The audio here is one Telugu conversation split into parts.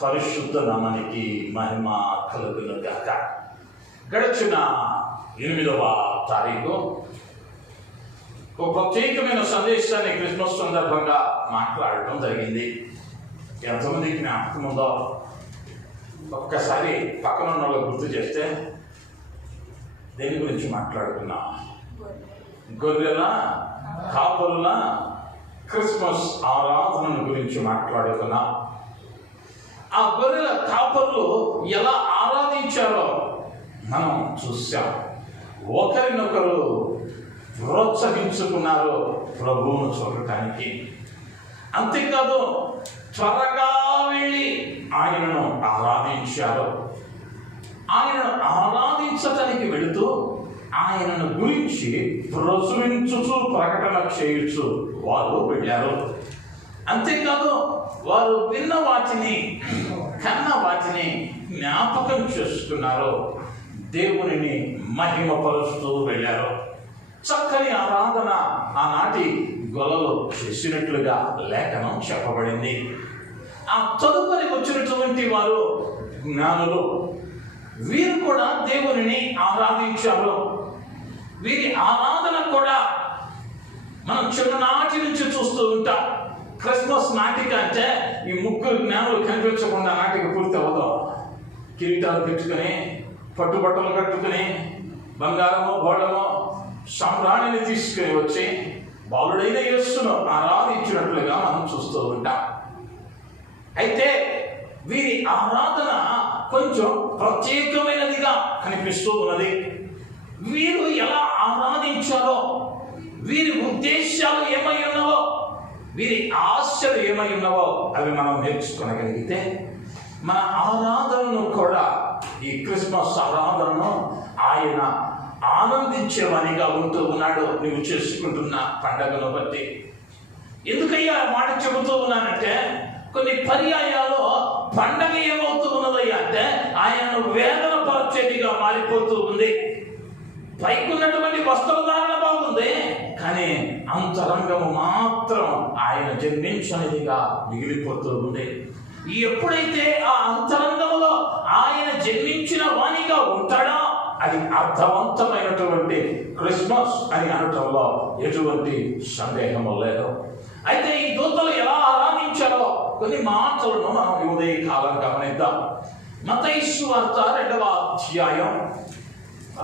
పరిశుద్ధ నామానికి మహిమ కలుగును గాక. గడిచిన 8వ తారీఖు ఒక ప్రత్యేకమైన సందేశాన్ని క్రిస్మస్ సందర్భంగా మాట్లాడటం జరిగింది. ఎంతమందికి జ్ఞాపకం ఉందో ఒక్కసారి పక్కన ఉన్న వాళ్ళు గుర్తు చేస్తే దేని గురించి మాట్లాడుకున్నాం? గొర్రెల కాపరుల క్రిస్మస్ ఆరాధనను గురించి మాట్లాడుకున్నాం. ఆ గొర్రెల కాపరులు ఎలా ఆరాధించారో మనం చూసాం. ఒకరినొకరు ప్రోత్సహించుకున్నారు ప్రభువును చూడటానికి. అంతేకాదు త్వరగా వెళ్ళి ఆయనను ఆరాధించారు. ఆయనను ఆరాధించటానికి వెళుతూ ఆయనను గురించి ప్రచురించుచు ప్రకటన చేయుచు వారు వెళ్ళారు. అంతేకాదు వారు విన్న వాటిని కన్న వాటిని జ్ఞాపకం చేసుకున్నారు. దేవునిని మహిమపరుస్తూ వెళ్ళారు. చక్కని ఆరాధన ఆనాటి గొల్లలు చేసినట్లుగా లేఖనం చెప్పబడింది. ఆ తదుపరి వచ్చినటువంటి వారు జ్ఞానులు. వీరు కూడా దేవునిని ఆరాధించారు. వీరి ఆరాధన కూడా మనం చిన్ననాటి నుంచి చూస్తూ ఉంటాం. క్రిస్మస్ నాటిక అంటే ఈ ముగ్గురు జ్ఞానులు కనిపించకుండా నాటిక పూర్తి అవ్వదు. కిరీటాలు పెట్టుకుని, పట్టుబట్టలు కట్టుకుని, బంగారము గోడము సామ్రాణిని తీసుకుని వచ్చి బాలుడైన యేసును ఆరాధించినట్లుగా మనం చూస్తూ ఉంటాం. అయితే వీరి ఆరాధన కొంచెం ప్రత్యేకమైనదిగా కనిపిస్తూ ఉన్నది. వీరు ఎలా ఆరాధించారో, వీరి ఉద్దేశాలు ఏమై ఉన్నావో, వీరి ఆశలు ఏమై ఉన్నావో అవి మనం నేర్చుకోగలిగితే మన ఆరాధనను కూడా, ఈ క్రిస్మస్ ఆరాధనను ఆయన ఆనందించేవానిగా ఉంటూ ఉన్నాడు. నువ్వు చేసుకుంటున్న పండగను బట్టి. ఎందుకయ్యా మాట చెబుతూ ఉన్నానంటే, కొన్ని పర్యాయాలు పండగ ఏమవుతూ ఉన్నదయ్యా అంటే ఆయనను వేదన పరిచేదిగా మారిపోతూ ఉంది. పైకున్నటువంటి వస్త్రధారణ బాగుంది, కానీ అంతరంగము మాత్రం ఆయన జన్మించనిదిగా మిగిలిపోతూ ఉంది. ఎప్పుడైతే ఆ అంతరంగంలో ఆయన జన్మించిన వాణిగా ఉంటాడో అది అర్థవంతమైనటువంటి క్రిస్మస్ అని అనటంలో ఎటువంటి సందేహము లేదు. అయితే ఈ దూతలు ఎలా ఆరాధించారో కొన్ని మాటలను మనం ఉదయ కాలం గమనిద్దాం. మత్తయి సువార్త 2వ అధ్యాయం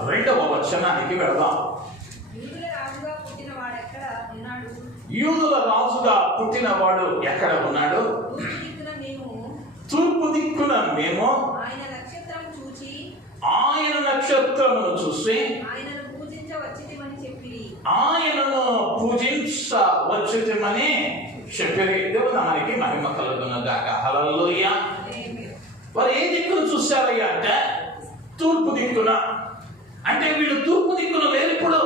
2వ వచనానికి వెళదాం. యూదుల రాజుగా పుట్టినవాడు ఎక్కడ ఉన్నాడు? తూర్పు దిక్కున మేము ఆయన నక్షత్రమును చూసి ఆయనను పూజించవచ్చుమని చెప్పారు. దేవునికి మహిమ కలుగును గాక. హల్లెలూయా. వారు ఏ దిక్కును చూశారయ్యా అంటే తూర్పు దిక్కున. అంటే వీళ్ళు తూర్పు దిక్కున లేరు. ఇప్పుడు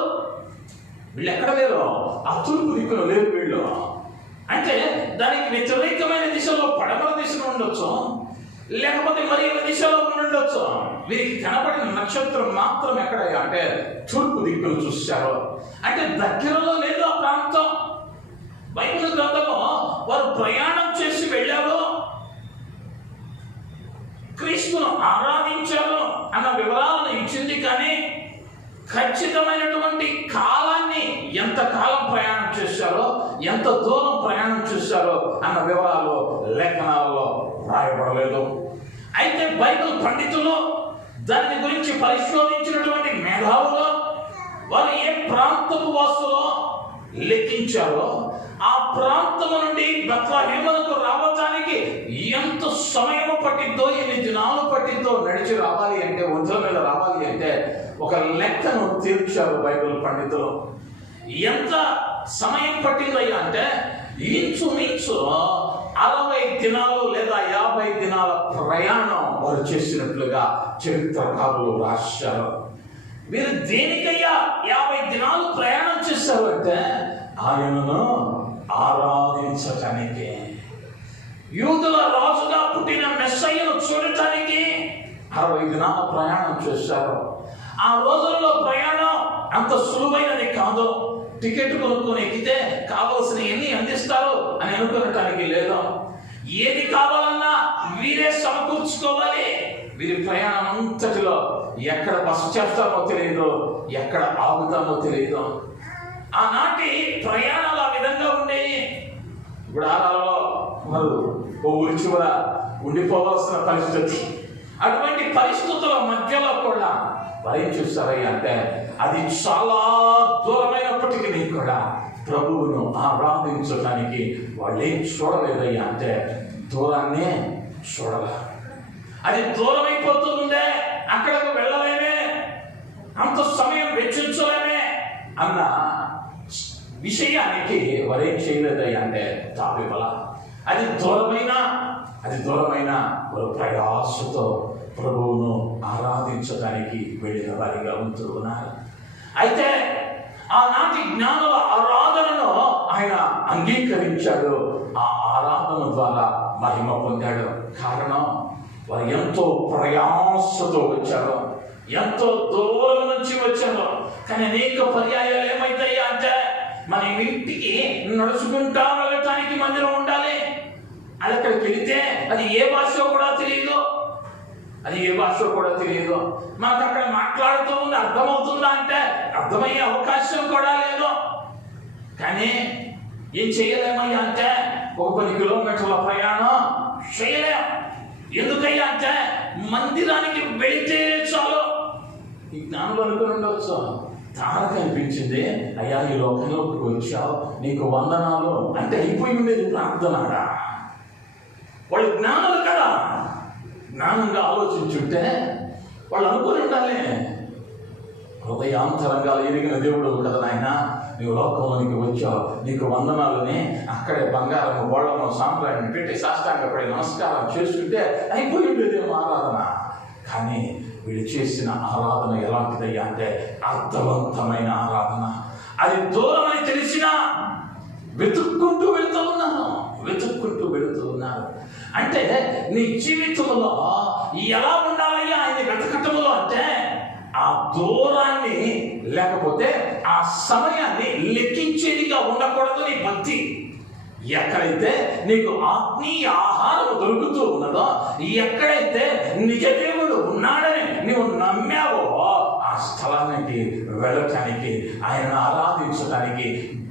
వీళ్ళు ఎక్కడ లేరు? ఆ తూర్పు దిక్కున లేరు వీళ్ళు. అంటే దానికి వ్యతిరేకమైన దిశలో పడమర దిశలో ఉండొచ్చు, లేకపోతే మరి ఒక దిశలో ఉండొచ్చు. వీరికి కనబడిన నక్షత్రం మాత్రం ఎక్కడయ్యా అంటే తూర్పు దిక్కును చూశారు. అంటే దగ్గరలో లేదు ఆ ప్రాంతం. బైబిల్ గ్రంథము వారు ప్రయాణం చేసి వెళ్ళారు, క్రీస్తును ఆరాధించారు అన్న వివరాలను ఇచ్చింది. కానీ ఖచ్చితమైనటువంటి కాలాన్ని, ఎంత కాలం ప్రయాణం చేశారో, ఎంత దూరం ప్రయాణం చేశారో అన్న వివరాలు లేఖనాలలో రాయబడలేదు. అయితే బైబిల్ పండితులు, దాని గురించి పరిశోధించినటువంటి మేధావులు, వారు ఏ ప్రాంతపు వాసులో లెక్కించారో ఆ ప్రాంతము నుండి బెత్లెహేమునకు రావడానికి ఎంత సమయం పట్టిద్దో, ఎన్ని దినాలు పట్టిద్దో నడిచి రావాలి అంటే, ఒంట్ల మీద రావాలి అంటే ఒక లెక్కను తీర్చారు బైబిల్ పండితులు. ఎంత సమయం పట్టిందయ్యా అంటే ఇంచుమించు 60 దినాలు లేదా 50 దినాల ప్రయాణం వారు చేసినట్లుగా చరిత్రకారులు రాశారు. వీరు దేనికయ్యా 50 దినాలు ప్రయాణం చేశారు అంటే ఆయనను ఆరాధించటానికి, యూదుల రాజుగా పుట్టిన మెస్సయ్యను చూడటానికి 60 దినాల ప్రయాణం చేశారు. ఆ రోజుల్లో ప్రయాణం అంత సులువైనది కాదు. టికెట్ కొనుక్కొని ఎక్కితే కావలసిన ఎన్ని అందిస్తారు అని అనుకోవటానికి లేదు. ఏది కావాలన్నా వీరే సమకూర్చుకోవాలి. వీరి ప్రయాణం అంతటిలో ఎక్కడ బస చేస్తామో తెలియదు, ఎక్కడ ఆగుతామో తెలియదు. ఆనాటి ప్రయాణాలు ఆ విధంగా ఉండేవి. గుడారాలలో వారు ఓ ఊరి చివర ఉండిపోవాల్సిన పరిస్థితి. అటువంటి పరిస్థితుల మధ్యలో కూడా వారు ఏం చూస్తారయ్యా అంటే, అది చాలా దూరమైనప్పటికీ కూడా ప్రభువును ఆరాధించడానికి వాళ్ళు ఏం చూడలేదయ్యా అంటే దూరాన్నే చూడాల. అది దూరమైపోతూ ఉండే, అక్కడకు వెళ్ళలేమే, అంత సమయం వెచ్చించలేమే అన్న విషయానికి వారేం చేయలేదయ్యా అంటే తావివల. అది దూరమైన వారు ప్రయాసతో ప్రభువును ఆరాధించడానికి వెళ్ళిన వారిగా ఉంటూ ఉన్నారు. అయితే ఆనాటి జ్ఞానుల ఆరాధనను ఆయన అంగీకరించాడు. ఆ ఆరాధన ద్వారా మహిమ పొందాడు. కారణం వారు ఎంతో ప్రయాసతో వచ్చారు, ఎంతో దూరం నుంచి వచ్చారు. కానీ అనేక పర్యాయాలు ఏమైతాయా అంటే, మన ఇంటికి నడుచుకుంటా వెళ్ళటానికి మందిరం ఉండాలి. అది అక్కడికి వెళితే అది ఏ భాషలో కూడా తెలియదు, మనకు అక్కడ మాట్లాడుతూ ఉంది, అర్థమవుతుందా అంటే అర్థమయ్యే అవకాశం కూడా లేదు. కానీ ఏం చేయలేమయ్యా అంటే ఒక 10 కిలోమీటర్ల ప్రయాణం చేయలేం. ఎందుకయ్యా అంటే మందిరానికి వెళితే చాలు. ఈ జ్ఞానులు అనుకుని ఉండవచ్చు, తార కనిపించింది, అయ్యా ఈ లోకంలోకి వచ్చావు, నీకు వందనాలు అంటే అయిపోయి ఉండేది ప్రార్థనగా. వాళ్ళు జ్ఞానులు కదా, జ్ఞానంగా ఆలోచించుంటే వాళ్ళు అనుకుని ఉండాలి, హృదయాంతరంగాలు ఎరిగిన దేవుడు కదా నాయన, నీవు లోకంలోనికి వచ్చావు, నీకు వందనాలని అక్కడే బంగారము గోళము సాంప్రాన్ని పెట్టి సాష్టాంగపడి నమస్కారం చేసుకుంటే అయిపోయి ఉండేదేమో ఆరాధన. కానీ వీళ్ళు చేసిన ఆరాధన ఎలాంటిదయ్యా అంటే అర్థవంతమైన ఆరాధన. అది దూరమని తెలిసినా వెతుక్కుంటూ వెళుతూ ఉన్నారు. అంటే నీ జీవితంలో ఎలా ఉండాలయ్యా ఆయన వెతకటంలో అంటే ఆ దూరాన్ని లేకపోతే ఆ సమయాన్ని లెక్కించేదిగా ఉండకూడదు నీ భక్తి. ఎక్కడైతే నీకు ఆత్మీయ ఆహారం దొరుకుతూ ఉన్నదో, ఎక్కడైతే నిజ దేవుడు ఉన్నాడని నీవు నమ్మావో ఆ స్థలానికి వెళ్ళటానికి, ఆయనను ఆరాధించడానికి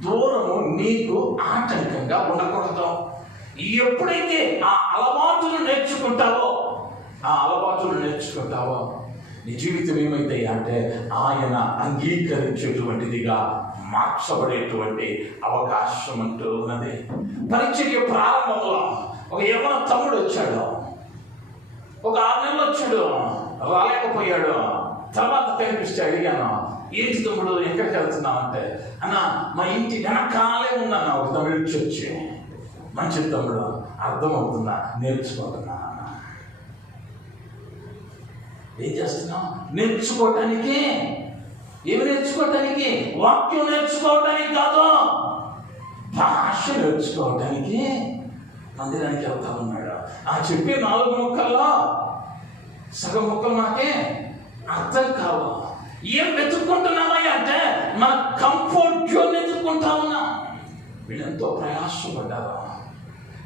దూరము నీకు ఆటంకంగా ఉండకూడదు. ఎప్పుడైతే ఆ అలవాటును నేర్చుకుంటావో నీ జీవితం ఏమైతాయి అంటే ఆయన అంగీకరించేటువంటిదిగా మార్చబడేటువంటి అవకాశం అంటూ ఉన్నది. పరిచర్య ప్రారంభంలో ఒక యవ్వన తమ్ముడు వచ్చాడు, ఒక 6 నెలలు వచ్చాడు, రాలేకపోయాడు. తర్వాత కనిపిస్తే అడిగాను, ఏంటి తమ్ముడు ఎక్కడికి వెళ్తున్నావు అంటే, అన్న మా ఇంటి వెనకాలే ఉందన్న ఒక తమిళ చర్చి, మంచి తమ్ముడు, అర్థమవుతుందా, నేర్చుకుంటున్నా. ఏం చేస్తున్నావు? నేర్చుకోవటానికి. ఏమి నేర్చుకోవటానికి? వాక్యం నేర్చుకోవటానికి కాదు, భాష నేర్చుకోవటానికి మందిరానికి వెళ్తా ఉన్నాడు. ఆ చెప్పే 4 ముక్కల్లో సగం ముక్కలు మాకే అర్థం కావు. ఏం వెతుక్కుంటున్నామయ్యా అంటే మన కంఫర్ట్ జోన్ వెతుక్కుంటా ఉన్నాం. వీళ్ళెంతో ప్రయాసపడ్డారు.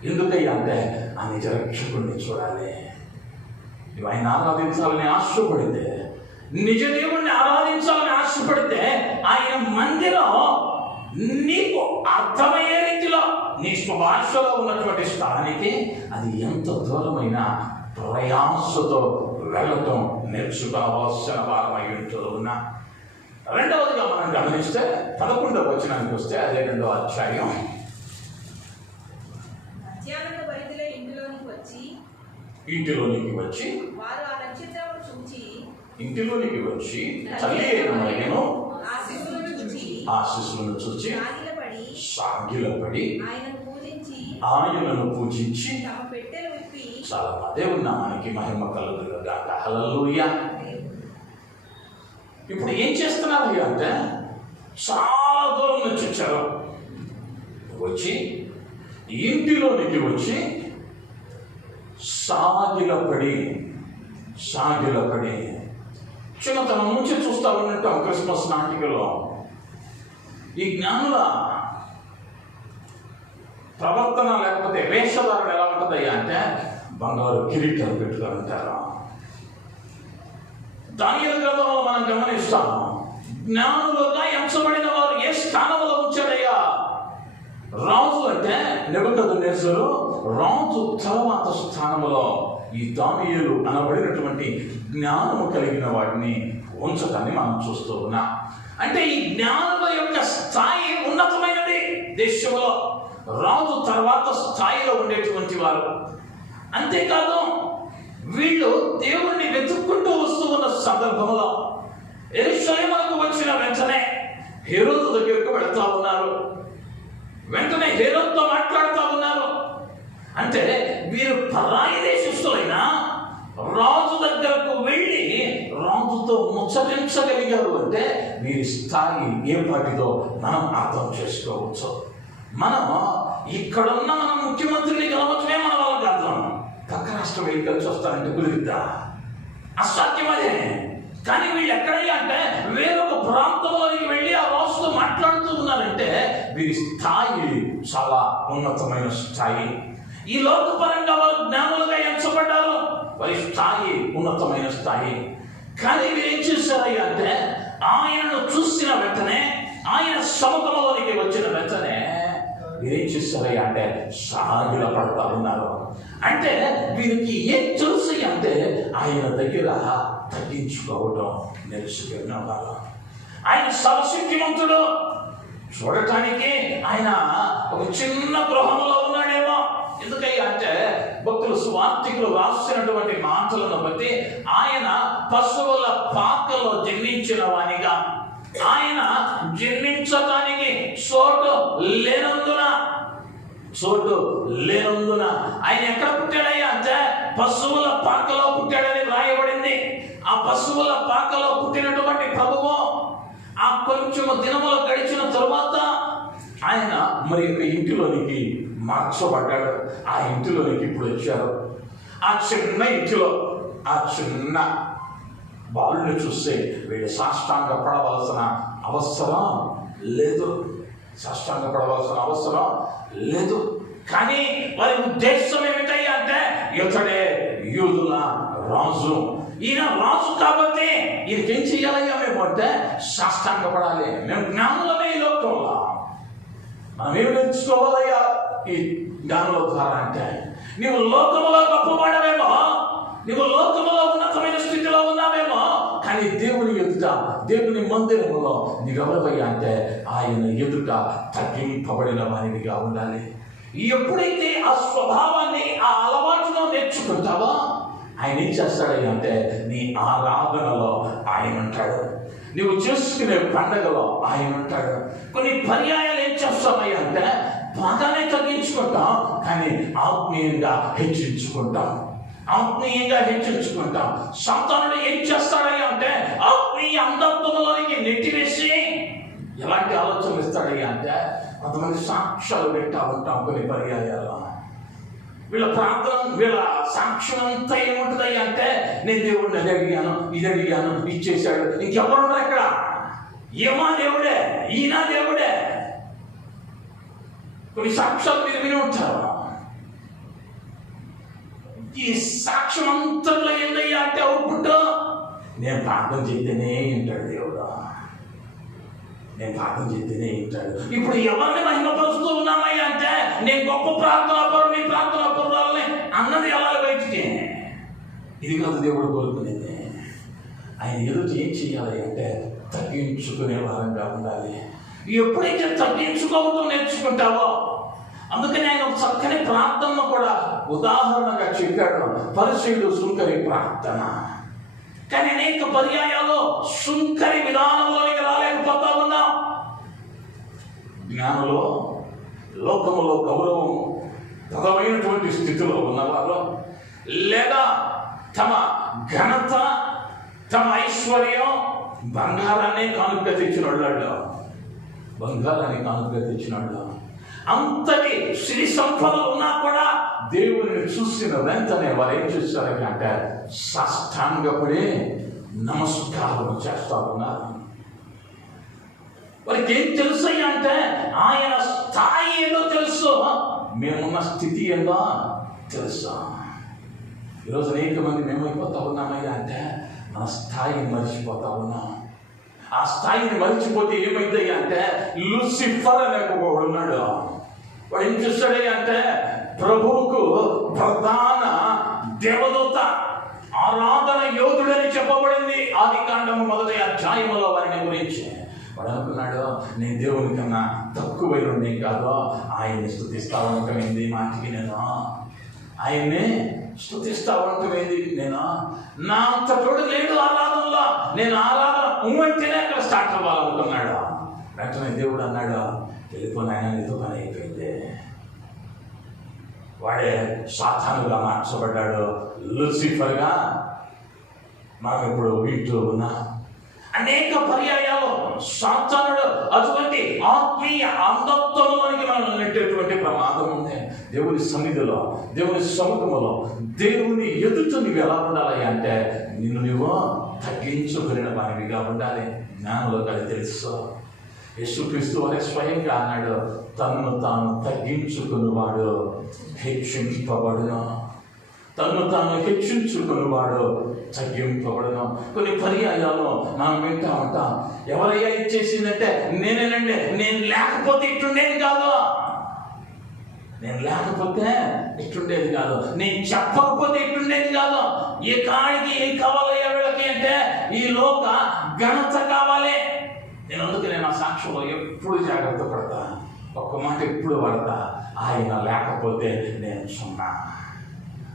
ఎందుకయ్యా అంటే ఆ నిజ రక్షకుడిని చూడాలి. నువ్వు ఆయన ఆరాధించాలని ఆశపడితే, నిజ దేవుణ్ణి ఆరాధించాలని ఆశపడితే ఆయన మందిరం నీకు అర్థమయ్యే రీతిలో నీ స్వభాషలో ఉన్నటువంటి స్థానానికి అది ఎంత దూరమైన ప్రయాసతో వెళ్ళటం నేర్చుకోవాల్సిన వారమై ఉంటూ ఉన్నా. రెండవదిగా మనం గమనిస్తే 11వ వచనానికి వస్తే, అదే 2వ అధ్యాయం. ఇంటిలోనికి వచ్చి తల్లి అయిన మరియను ఆశీస్సులను చూచి సాగిలపడి ఆయనను పూజించి, చాలా దేవుని నామానికి మహిమ కలుగును గాక. హల్లెలూయా. ఇప్పుడు ఏం చేస్తున్నారు అంటే చాలా దూరం నుంచి వచ్చారు, వచ్చి ఇంటిలోనికి వచ్చి సాగిలపడి చిన్నతనం నుంచి చూస్తా ఉన్నట్టాం క్రిస్మస్ నాటికలో. ఈ జ్ఞానుల ప్రవర్తన లేకపోతే వేషధారణ ఎలా ఉంటుందయ్యా అంటే బంగారు కిరీటాలు పెట్టుకొని ఉంటారు. దానియేలు గ్రంథంలో మనం గమనిస్తాము, జ్ఞానులుగా ఎంచబడిన వారు ఏ స్థానంలో ఉంచాడయ్యా? రాజు అంటే నెబుకద్నెజరు రాజు తర్వాత స్థానంలో ఈ దానియేలు అనబడినటువంటి జ్ఞానము కలిగిన వాటిని ఉంచటాన్ని మనం చూస్తూ ఉన్నాం. అంటే ఈ జ్ఞానుల యొక్క స్థాయి ఉన్నతమైనది. దేశంలో రాజు తర్వాత స్థాయిలో ఉండేటువంటి వారు. అంతేకాదు వీళ్ళు దేవుణ్ణి వెతుక్కుంటూ వస్తూ ఉన్న సందర్భంలో యెరూషలేముకు వచ్చిన వెంటనే హేరోదు దగ్గరకు వెళ్తా ఉన్నారు. వెంటనే హేరోదుతో మాట్లాడుతూ ఉన్నారు. అంటే వీరు పరాయి దేశస్తులైనా రాజు దగ్గరకు వెళ్ళి రాజుతో ముచ్చటించగలిగారు అంటే వీరి స్థాయి ఏ పాటిదో మనం అర్థం చేసుకోవచ్చు. మనం ఇక్కడున్న మన ముఖ్యమంత్రిని గెలవటమే మన వల్ల కాదు. పక్క రాష్ట్రం వెళ్ళి కలిసి వస్తారంటే కుదిరిద్దా? అసాధ్యం అదే. కానీ వీళ్ళు ఎక్కడయ్యా అంటే వేరొక ప్రాంతంలోకి వెళ్ళి ఆ రాజుతో మాట్లాడుతూ ఉన్నారంటే వీరి స్థాయి చాలా ఉన్నతమైన స్థాయి. ఈ లోకపరంగా వారు జ్ఞానులుగా ఎంచబడ్డారు. వారి స్థాయి ఉన్నతమైన స్థాయి. కానీ వీరేం చేశారయ్యా అంటే ఆయనను చూసిన వెంటనే, ఆయన సముఖంలోనికి వచ్చిన వెంటనే వీరేం చేశారయ్యా అంటే సాగిల పడతా ఉన్నారు. అంటే వీరికి ఏం తెలుసు అంటే ఆయన దగ్గర తగ్గించుకోవడం నేర్చుకున్న వాళ్ళు. ఆయన సర్వశక్తిమంతుడు. చూడటానికి ఆయన ఒక చిన్న గృహంలో ఉన్నాడేమో. ఎందుకయ్యా అంటే భక్తులు సువార్తికులు రాసినటువంటి మాటలను బట్టి ఆయన పశువుల పాకలో జన్మించిన వానిగా, ఆయన జన్మించడానికి చోటు లేనందున ఆయన ఎక్కడ పుట్టాడయ్యా అంటే పశువుల పాకలో పుట్టాడని వ్రాయబడింది. ఆ పశువుల పాకలో పుట్టినటువంటి ప్రభువు ఆ కొంచెం దినములు గడిచిన తరువాత ఆయన మరి యొక్క ఇంటిలోనికి మార్చబడ్డాడు. ఆ ఇంటిలోనికి ఇప్పుడు వచ్చారు. ఆ చిన్న ఇంటిలో ఆ చిన్న బాలుని చూస్తే వీళ్ళు సాష్టాంగ పడవలసిన అవసరం లేదు. కానీ వారి ఉద్దేశం ఏమిటయ్యా అంటే ఇతడే యూదుల రాజు. ఈయన రాజు కాబట్టి ఈయనకేం చెయ్యాలయ్యా మేము అంటే సాష్టాంగ పడాలి. మేము జ్ఞానులమే ఈ లోకంలో. మనం ఏమి నేర్చుకోవాలయ్యా ఈ జ్ఞానుల ద్వారా అంటే నీవు లోకములో గొప్పవాడవేమో, నీవు లోకములో ఉన్నతమైన స్థితిలో ఉన్నావేమో, కానీ దేవుని ఎదుట, దేవుని మందిరములో నీవెవరవయ్యా అంటే ఆయన ఎదుట తగ్గింపబడిన వానివిగా ఉండాలి. ఎప్పుడైతే ఆ స్వభావాన్ని, ఆ అలవాటును నేర్చుకుంటావో ఆయన ఏం చేస్తాడయ్యా అంటే నీ ఆరాధనలో ఆయన ఉంటాడు. నువ్వు చేసుకునే పండగలో ఆయన ఉంటాడు. కొన్ని పర్యాయాలు ఏం చేస్తామయ్యా అంటే బాగానే తగ్గించుకుంటాం, కానీ ఆత్మీయంగా హెచ్చించుకుంటాం. సాతానుడు ఏం చేస్తాడయ్యా అంటే ఆత్మీయ అంధత్వంలోనికి నెట్టివేసి ఎలాంటి ఆలోచనలు ఇస్తాడయ్యా అంటే కొంతమంది సాక్ష్యాలు పెట్టా ఉంటాం. కొన్ని పర్యాయాల్లో వీళ్ళ ప్రార్థన, వీళ్ళ సాక్ష్యం అంతా ఏముంటుందయ్యా అంటే నేను దేవుడిని అది అడిగాను, ఇది అడిగాను, ఇచ్చేశాడు. ఇంకెవరున్నారు ఇక్కడ? ఏమా దేవుడే, ఈయన దేవుడే. కొన్ని సాక్ష్యాలు మీరు విని ఉంటారు. ఈ సాక్ష్యం అంతట్లో ఏందయ్యా అంటే అవుట్పుట్ నేను ప్రార్థన చేస్తేనే వింటాడు దేవుడు, నేను ప్రార్థన చేస్తేనే వింటాడు. ఇప్పుడు ఎవరిని మహిమపరుస్తూ ఉన్నామయ్యా అంటే నేను గొప్ప ప్రార్థన పరుని, ప్రార్థన పరురాలని అన్నది ఎలా బయటికి? ఇది కాదు దేవుడు కోరుకునేది. ఆయన ఎదుట ఏం చేయాలి అంటే తగ్గించుకునే వారంగా ఉండాలి. ఎప్పుడైతే తగ్గించుకోవడం నేర్చుకుంటావో, అందుకని ఆయన ఒక చక్కని ప్రార్థనను కూడా ఉదాహరణగా చెప్పాడు. పరిసయ్యుడు సుంకరి ప్రార్థన. కానీ అనేక పర్యాయాలు సుంకరి విధానంలోనికి రాలేకపోతా ఉన్నాం. జ్ఞానంలో, లోకములో గౌరవం పదమైనటువంటి స్థితిలో ఉన్నవారు, లేదా తమ ఘనత, తమ ఐశ్వర్యం బంగారాన్ని కానుక తెచ్చినోళ్ళు, అంతటి శ్రీ సంపదలు ఉన్నా కూడా దేవుని చూసిన వెంటనే వారు ఏం చేస్తారంటే సాష్టాంగపడి నమస్కారం చేస్తా ఉన్నారు. వారికి ఏం తెలుసు అంటే ఆయన స్థాయి ఏదో తెలుసు. మేమున్న స్థితి ఏందో తెలుసా? ఈరోజు అనేక మంది మేమైపోతా ఉన్నామయ్యా అంటే మన స్థాయిని మర్చిపోతా ఉన్నాం. ఆ స్థాయిని మర్చిపోతే ఏమైందయ్యా అంటే లూసిఫర్ అనే ఒకడు ఉన్నాడు. వాడు ఏం చేస్తాడయ్యా అంటే ప్రభువుకు ప్రధాన దేవదూత, ఆరాధన యోధుడని చెప్పబడింది ఆదికాండము 1వ అధ్యాయములో వారిని గురించి. వాడు అనుకున్నాడు, నేను దేవుని కన్నా తక్కువైన కాదు, ఆయన్ని స్తుతిస్తా ఉండటమైంది మాటికి నేను, ఆయన్ని స్తుతిస్తా ఉండటమైంది నేను, నా అంతటోడు లేడు ఆరాధనలో, నేను ఆరాధన ఉమ్మంటేనే అక్కడ స్టార్ట్ అవ్వాలనుకున్నాడు. వెంటనే దేవుడు అన్నాడు, వెళ్ళిపోయిన నీతో పని అయిపోయింది. వాడే సాతానుగా మార్చబడ్డాడు, లూసిఫర్గా మనం ఇప్పుడు వింటూ ఉన్నాం. అనేక పర్యాయాలు సాతానుడు అటువంటి ఆత్మీయ అంధత్వంలోనికి మనం నెట్టేటువంటి ప్రమాదం ఉంది. దేవుని సన్నిధిలో, దేవుని సముఖములో, దేవుని ఎదుట నువ్వు ఎలా ఉండాలి అంటే నిన్ను నువ్వు తగ్గించుకునే వానివిగా ఉండాలి. జ్ఞానంలో అది తెలుసు. యేసుక్రీస్తు వారే స్వయంగా అన్నాడు, తనను తాను తగ్గించుకునేవాడు హెచ్చింపబడును, తను తాను హెచ్చించుకునేవాడు తగ్గింపబడును. కొన్ని పర్యాయాలు మనం వింటా ఉంటాం, ఎవరయ్యా ఇచ్చేసిందంటే నేనేనండి, నేను లేకపోతే ఇట్టుండేది కాదు, నేను లేకపోతే ఇట్టుండేది కాదు, నేను చెప్పకపోతే ఇట్టుండేది కాదు. ఏ కాడికి ఏం కావాలయ్యా వీళ్ళకి అంటే ఈ లోక ఘనత కావాలి. నేను అందుకనే నా సాక్ష్యంలో ఎప్పుడు జాగ్రత్త పడతా, ఒక్క మాట ఎప్పుడు పడతా, ఆయన లేకపోతే నేను సున్నా,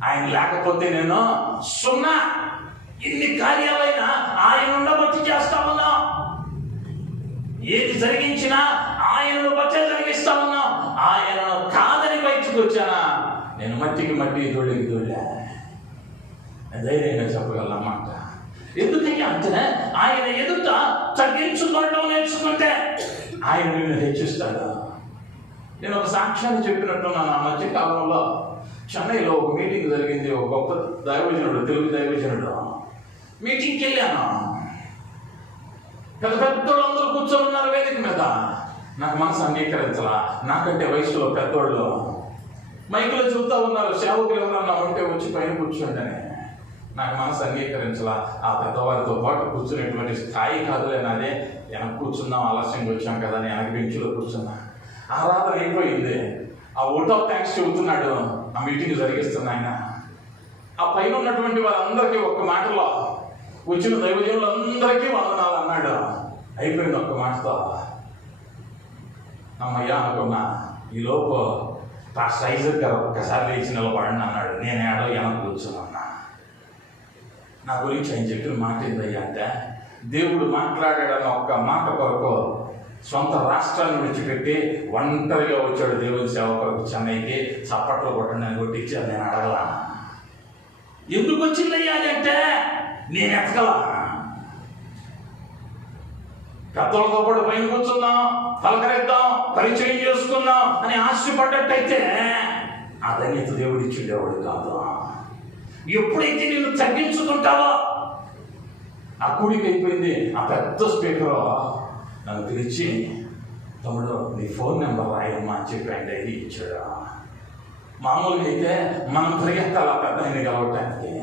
ఆయన లేకపోతే నేను సున్నా. ఇన్ని కార్యాలైనా ఆయన ఉండబట్టి చేస్తా ఉన్నా, ఏది జరిగించినా ఆయనను బట్టే జరిగిస్తా ఉన్నా. ఆయనను కాదని బయటకు వచ్చానా, నేను మట్టికి మట్టి దొడికి దొడా, ధైర్యంగా చెప్పగలన్నమాట. ఎందుకయ్యా అంటే ఆయన ఎదుట తగ్గించుకోవడం నేర్చుకుంటే ఆయన నిన్ను హెచ్చిస్తాడు. నేను ఒక సాక్ష్యాన్ని చెప్పినట్టున్నాను. ఆ మధ్య కాలంలో చెన్నైలో ఒక మీటింగ్ జరిగింది. ఒక గొప్ప దైవజనుడు, తెలుగు దైవజనుడు మీటింగ్కి వెళ్ళాను. పెద్ద పెద్దోళ్ళందరూ కూర్చొని ఉన్నారు వేదిక మీద. నాకు మనసు అంగీకరించలా, నాకంటే వయసులో పెద్దోళ్ళు మైకులో చూస్తూ ఉన్నారు, సేవకులు ఎవరన్నా ఉంటే వచ్చి పైన కూర్చుంటేనే. నాకు మనసు అంగీకరించలా. ఆ పెద్దవారితో పాటు కూర్చునేటువంటి స్థాయి కాదులే నాదే. వెనక కూర్చున్నాం, ఆలస్యంగా వచ్చాం కదా అని వెనక బెంచ్లో కూర్చున్నా. ఆరాధన అయిపోయింది. ఆ ఓట్ ఆఫ్ థ్యాంక్స్ చెబుతున్నాడు, ఆ మీటింగ్ జరిగిస్తున్నా ఆయన. ఆ పైన ఉన్నటువంటి వారందరికీ ఒక్క మాటలో, వచ్చిన దైవజనులందరికీ వందనాలు అన్నాడు. అయిపోయింది ఒక్క మాటతో. అమ్మయ్యా అనుకున్నా. ఈ లోపు ఆ సైజు ఒక్కసారి లేచి నిలబడండి అన్నాడు. నేను ఏడో వెనక కూర్చున్నా. నా గురించి ఆయన చెప్పిన మాట ఏందయ్యా అంటే, దేవుడు మాట్లాడాడన్న ఒక్క మాట కొరకు సొంత రాష్ట్రాన్ని విడిచిపెట్టి ఒంటరిగా వచ్చాడు దేవుని సేవ కొరకు చెన్నైకి. చప్పట్లు కొట్టండి అని కొట్టించాను. నేను అడగలా, ఎందుకు వచ్చిందయ్యా అని అంటే నేను ఎతకలా. పెద్దలతో పాటు పైన కూర్చుందాం, పలకరిద్దాం, పరిచయం చేసుకుందాం అని ఆశపడ్డట్టయితే ఆ ధన్యత దేవుడు ఇచ్చేవాడు కాదు. ఎప్పుడైతే నేను తగ్గించుకుంటావో, ఆ కూడికి అయిపోయింది. ఆ పెద్ద స్పీకర్ నన్ను పిలిచి, తమ్ముడు నీ ఫోన్ నెంబర్ రాయమ్మా అని చెప్పి ఆయన డైరీ ఇచ్చాడు. మామూలుగా అయితే మనం పరిగెత్తాలి ఆ పెద్ద ఆయన కలవటానికి.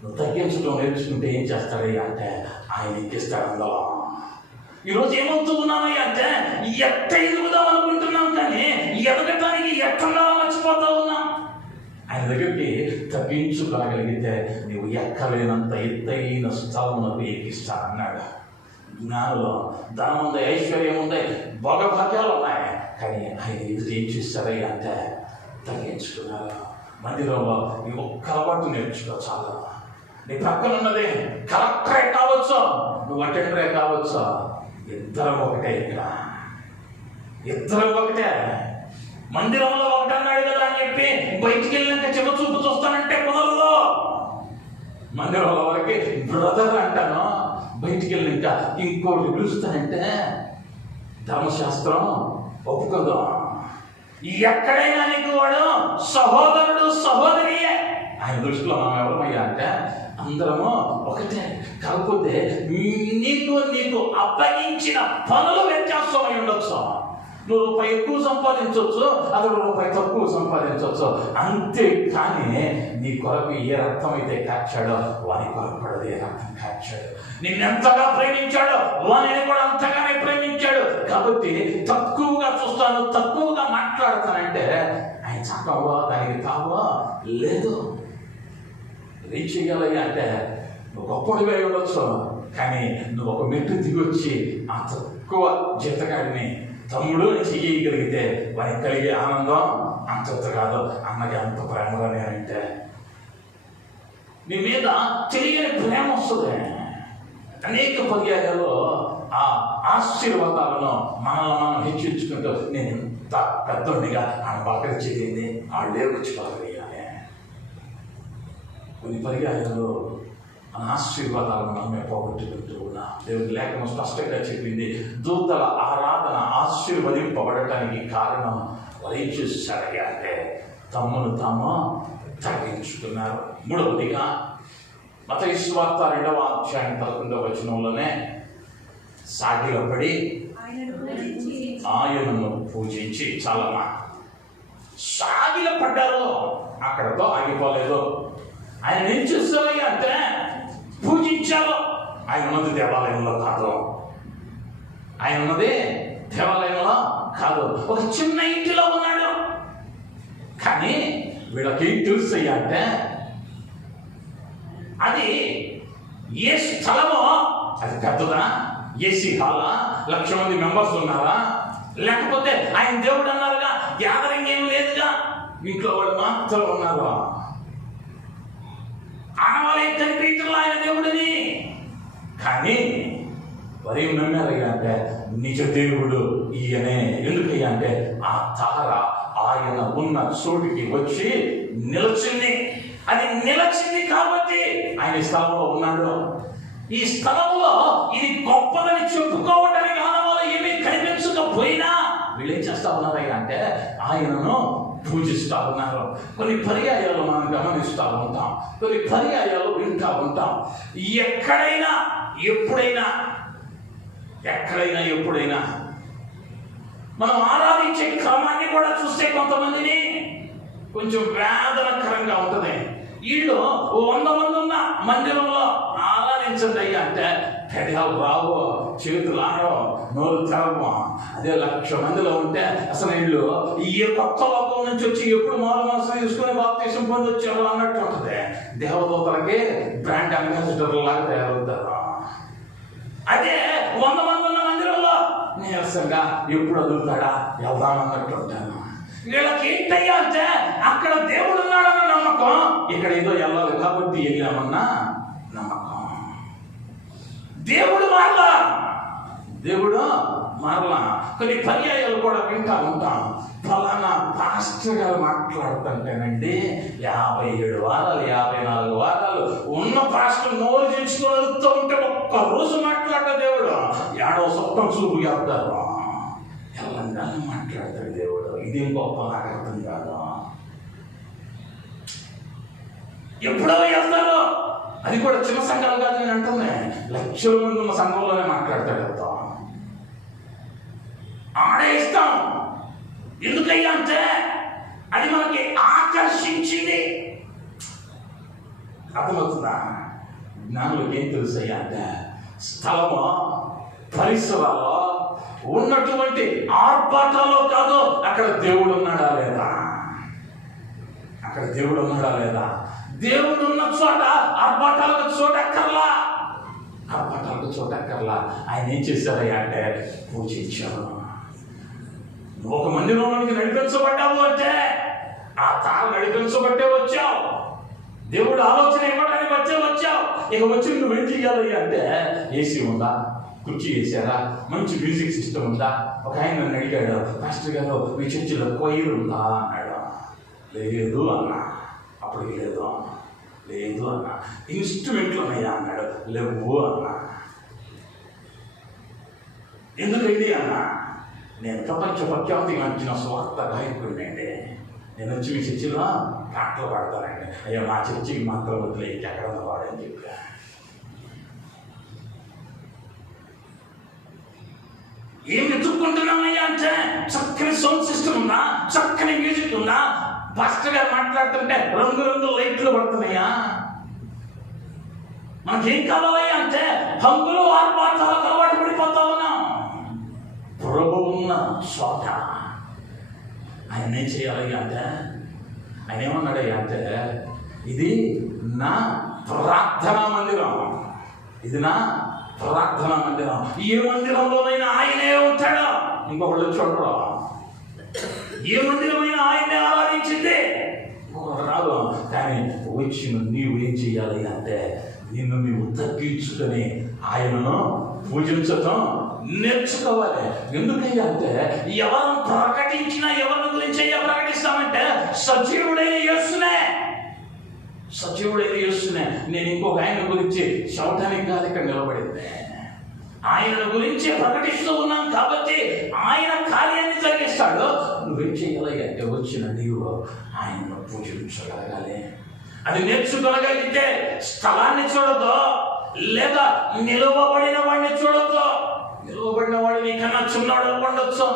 నువ్వు తగ్గించడం నేర్చుకుంటే ఏం చేస్తాడయ్యా అంటే ఆయన ఎక్కిస్తాడు అందులో. ఈరోజు ఏమవుతున్నామయ్యా అంటే ఎట్ట ఎదుగుదాం అనుకుంటున్నాం, కానీ ఎదగటానికి ఎట్లా మర్చిపోతా ఉన్నాం. ఆయన దగ్గరికి తగ్గించుకోగలిగితే నువ్వు ఎక్కలేనంత ఎత్తైన స్థలమునకు ఎక్కిస్తానన్నాడు. జ్ఞానంలో ధనం ఉంది, ఐశ్వర్యం ఉంది, భోగభాగ్యాలు ఉన్నాయి, కానీ ఆయన ఎదురు ఏం చేస్తారయ్యా అంటే తగ్గించుకున్నారు. మందిరంలో ఈ ఒక్క అలవాటు నేర్చుకో చాలు. నీ పక్కన ఉన్నది కలెక్టరే కావచ్చు, నువ్వు అటెండరే కావచ్చు, ఇద్దరం ఒకటే. ఇక్కడ ఇద్దరం ఒకటే. మందిరంలో ఒకటి అన్నాడు కదా అని చెప్పి బయటికి వెళ్ళినాక చిన్న చూపు చూస్తానంటే కుదరదు. మందిరంలో వరకే బ్రదర్ అంటాను, బయటికి వెళ్ళినాక ఇంకోటి పిలుస్తానంటే ధర్మశాస్త్రం ఒప్పుకోదు. ఎక్కడైనా నీకు వాడు సహోదరుడు, సహోదరియే. ఆయన దృష్టిలో మనం ఎవరమయ్యా అంటే అందరము ఒకటే. కాకపోతే నీకు అప్పగించిన పనులు వ్యత్యాసమై ఉండొచ్చు. నువ్వు రూపాయి ఎక్కువ సంపాదించవచ్చు, అతడు రూపాయి తక్కువ సంపాదించవచ్చు, అంతే. కానీ నీ కొరకు ఏ రక్తం అయితే కాచాడో వాని కొరకు కూడా ఏ రక్తం కాచాడు. నిన్నెంతగా ప్రేమించాడో వానిని కూడా అంతగానే ప్రేమించాడు. కాబట్టి తక్కువగా చూస్తాను, తక్కువగా మాట్లాడతానంటే ఆయన చక్కవా, దానికి తావా లేదు. ఏం చెయ్యాలి అంటే నువ్వు గొప్పడిగా ఉండొచ్చు, కానీ నువ్వు ఒక మెట్టు దిగొచ్చి ఆ తక్కువ జీతగాడిని తమ్ముడు చెయ్యగలిగితే వారికి కలిగే ఆనందం అంత కాదు. అన్నకి అంత ప్రేమగా నేనంటే నీ మీద తెలియని ప్రేమ వస్తుంది. అనేక పర్యాయాల్లో ఆ ఆశీర్వాదాలను మనల్ని మనం హెచ్చించుకుంటూ నేను ఇంత పెద్దోడిగా ఆయన పలకరించేది వాళ్ళే వచ్చి పలకరియాలి. కొన్ని పర్యాయాల్లో మన ఆశీర్వాదాలను మనమే పోగొట్టుకుంటూ ఉన్నాం. దేవుడి లేఖనం స్పష్టంగా చెప్పింది, దూతల ఆరాధన ఆశీర్వదింపబడటానికి కారణం వారు ఏం చేశారయ్యా అంటే తమ్మును తాము తగ్గించుకున్నారు. మూడవదిగా మత్తయి సువార్త 2వ అధ్యాయం 11వ వచనంలోనే సాగిలపడి ఆయనను పూజించి, చాలా సాగిల పడ్డారు. అక్కడతో ఆగిపోలేదు. ఆయన ఏం చేస్తారయ్యా అంటే పూజించారు. ఆయన ఉన్నది దేవాలయంలో కాదు, ఆయన ఉన్నది దేవాలయంలో కాదు, ఒక చిన్న ఇంటిలో ఉన్నాడు. కానీ వీళ్ళకి ఏం తెలుసయ్యా అంటే అది ఏ స్థలమో, అది పెద్దదా, ఏసీ హాలా, 1,00,000 మంది మెంబర్స్ ఉన్నారా, లేకపోతే ఆయన దేవుడు అన్నారుగా గ్యాదరింగ్ ఏమి లేదుగా, ఇంట్లో వాళ్ళు మాత్రం ఉన్నారు. ఆనవాళ్ళేం కనిపించట్లా ఆయన దేవుడిని. కానీ వారు ఏం నమ్మారయ్యా అంటే నిజ దేవుడు ఈయనే. ఎందుకయ్యా అంటే ఆ తార ఆయన ఉన్న చోటికి వచ్చి నిలిచింది. అది నిలిచింది కాబట్టి ఆయన స్థలంలో ఉన్నాడు. ఈ స్థలంలో ఇది గొప్పదని చెప్పుకోవడానికి ఆనవాళ్ళు ఏమీ కనిపించకపోయినా వీళ్ళు ఏం చేస్తా ఉన్నారయ్యా అంటే ఆయనను పూజిస్తూ ఉన్నారు. కొన్ని పర్యాయాలు మనం గమనిస్తూ ఉంటాం, కొన్ని పర్యాయాలు వింటూ ఉంటాం. ఎక్కడైనా ఎప్పుడైనా మనం ఆరాధించే క్రమాన్ని కూడా చూస్తే కొంతమందిని కొంచెం వేదనకరంగా ఉంటుంది. వీళ్ళు 100 మంది ఉన్న మందిరంలో ఆరాధించండి అయ్యా అంటే పెదాలు రావు, చేతులు ఆడవు, నోరు తెరవు. అదే 1,00,000 మందిలో ఉంటే అసలు వీళ్ళు ఏ కొత్త లోకం నుంచి వచ్చి ఎప్పుడు మారు మనసు తీసుకుని బాప్తీసం పొంది వచ్చారు అన్నట్టు ఉంటుంది. దేవదూతలకి బ్రాండ్ అంబాసిడర్ లాగా తయారవుతారు. అదే 100 మంది ఉన్న మందిరంలో నీరసంగా ఎప్పుడు వదులుతాడా వెళ్దామన్నట్టు ఉంటాను. వీళ్ళకి ఏంటయ్యా అంటే అక్కడ దేవుడు ఉన్నాడన్న నమ్మకం, ఇక్కడ ఏదో వెళ్ళాలి కాబట్టి వెళ్ళామన్నా నమ్మకం. దేవుడు మారలా. కొన్ని పర్యాయాలు కూడా వింటా ఉంటాం. ఫలానా పాస్టర్ గారు మాట్లాడుతుంటేనండి 57 వారాలు 54 వారాలు ఉన్న పాస్టర్ నోరు చేయించుకొని వెళ్తూ ఉంటే ఒక్కరోజు మాట్లాడ దేవుడు 7వ సప్తం చూపు చెప్తారు. తెలంగాణ మాట్లాడతాడు దేవుడు. ఇదేం గొప్ప, నాకు అర్థం కాదు. ఎప్పుడో వెళ్తారు, అది కూడా చిన్న సంఘాలు కాదు నేను అంటున్నా, 1,00,000 మంది ఉన్న సంఘంలోనే మాట్లాడతాడు. వెళ్తాం ఆడే ఇస్తాం. ఎందుకయ్యా అంటే అది మనకి ఆకర్షించింది. అర్థమవుతుందా? జ్ఞానులకు ఏం తెలుసయ్యా అంటే స్థలము, పరిసరాల్లో ఉన్నటువంటి ఆర్భాటాల్లో కాదు, అక్కడ దేవుడు ఉన్నాడా లేదా, దేవుడు ఉన్న చోట ఆర్భాటాలకు చోటక్కర్లా. ఆయన ఏం చేశారయ్యా అంటే పూజించారు. నువ్వు ఒక మందిరంలోనికి నడిపించబడ్డావు అంటే ఆ తార నడిపించబట్టే వచ్చావు, దేవుడు ఆలోచన ఇవ్వడానికి వచ్చావు. ఇక వచ్చి నువ్వేం చెయ్యాలి అంటే ఏసీ ఉందా, కుర్చీ వేసారా, మంచి మ్యూజిక్ సిస్టమ్ ఉందా? ఒక ఆయన నన్ను అడిగాడు, మాస్టర్ గారు మీ చర్చిలో కొయ్యరు ఉందా అన్నాడు. లేదు అన్నా. అప్పటికి లేదు అన్నా. ఇన్స్ట్రుమెంట్లు ఉన్నాయా అన్నాడు. లేవు అన్నా. ఎందుకండి అన్నా, నేను ప్రపంచ ప్రఖ్యాతిగాంచిన స్వార్థ గాయకుడినండి. నేను వచ్చి మీ చర్చిలో పాటలు పాడతానండి. అయ్యో మా చర్చికి మాత్రం వదిలే, ఎక్కడన్నా పాడని చెప్పా. ఏం వెతుక్కు సర్దుకుంటున్నామయ్యా అంటే చక్కని సౌండ్ సిస్టమ్ ఉందా, చక్కని మ్యూజిక్ ఉందా, పాస్టర్ గారు మాట్లాడుతుంటే రంగురంగు లైట్లు పడుతున్నాయా? మనకేం కావాలయ్యా అంటే హంగులు ఆర్పాటాలకు అలవాటు పడిపోతా ఉన్నాం. ప్రభు ఉన్న చోట ఆయన ఏం చేయాలయ్యా అంటే, ఆయన ఏమన్నాడయ్యా అంటే, ఇది నా ప్రార్థనా మందిరం, ఇది నా ప్రార్థనా మందిరం. ఏ మందిరంలోనైనా ఆయనే ఉంటాడు, ఇంకొకళ్ళు చూడరు. ఏ మందిరమైనా ఆయనే ఆరాధించింది, ఇంకొకరు రాదు. కానీ వచ్చి నీవు ఏం చేయాలి అంటే, నిన్ను నీవు తగ్గించుకొని ఆయనను పూజించటం నేర్చుకోవాలి. ఎందుకయ్యా అంటే, ఎవరు ప్రకటించినా ఎవరి గురించి ప్రకటిస్తామంటే సజీవుడైన యేసునే, సజీవుడైన యేసునే. నేను ఇంకొక ఆయన గురించి చెప్పడానికి కాదు ఇక్కడ నిలబడింది, ఆయన గురించి ప్రకటిస్తూ ఉన్నాం కాబట్టి ఆయన కార్యాన్ని జరిగిస్తాడు. నువ్వేం చేయాలి అంటే, వచ్చిన నీవు ఆయనను పూజించగలగాలి. అది నేర్చుకోగలిగితే స్థలాన్ని చూడదు, లేదా నిలువబడిన వాడిని చూడదు. నిలువబడిన వాడు నీకన్నా చిన్నాడు ఉండొచ్చు,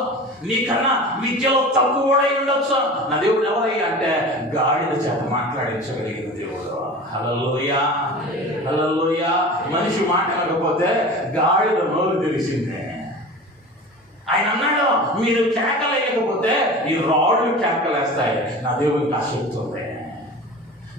నీకన్నా విద్యలో తక్కువడై ఉండొచ్చు. నా దేవుడు ఎవరయ్యా అంటే, గాడిద చేత మాట్లాడించగలిగిన దేవుడు. హల్లెలూయా, హల్లెలూయా. మనిషి మాట్లాడకపోతే గాడిద నోరు తెలిసిందే. ఆయన అన్నాడు, మీరు కేకలేయకపోతే ఈ రాళ్ళు కేకలేస్తాయి. నా దేవుడికి ఆసక్తి ఉంది.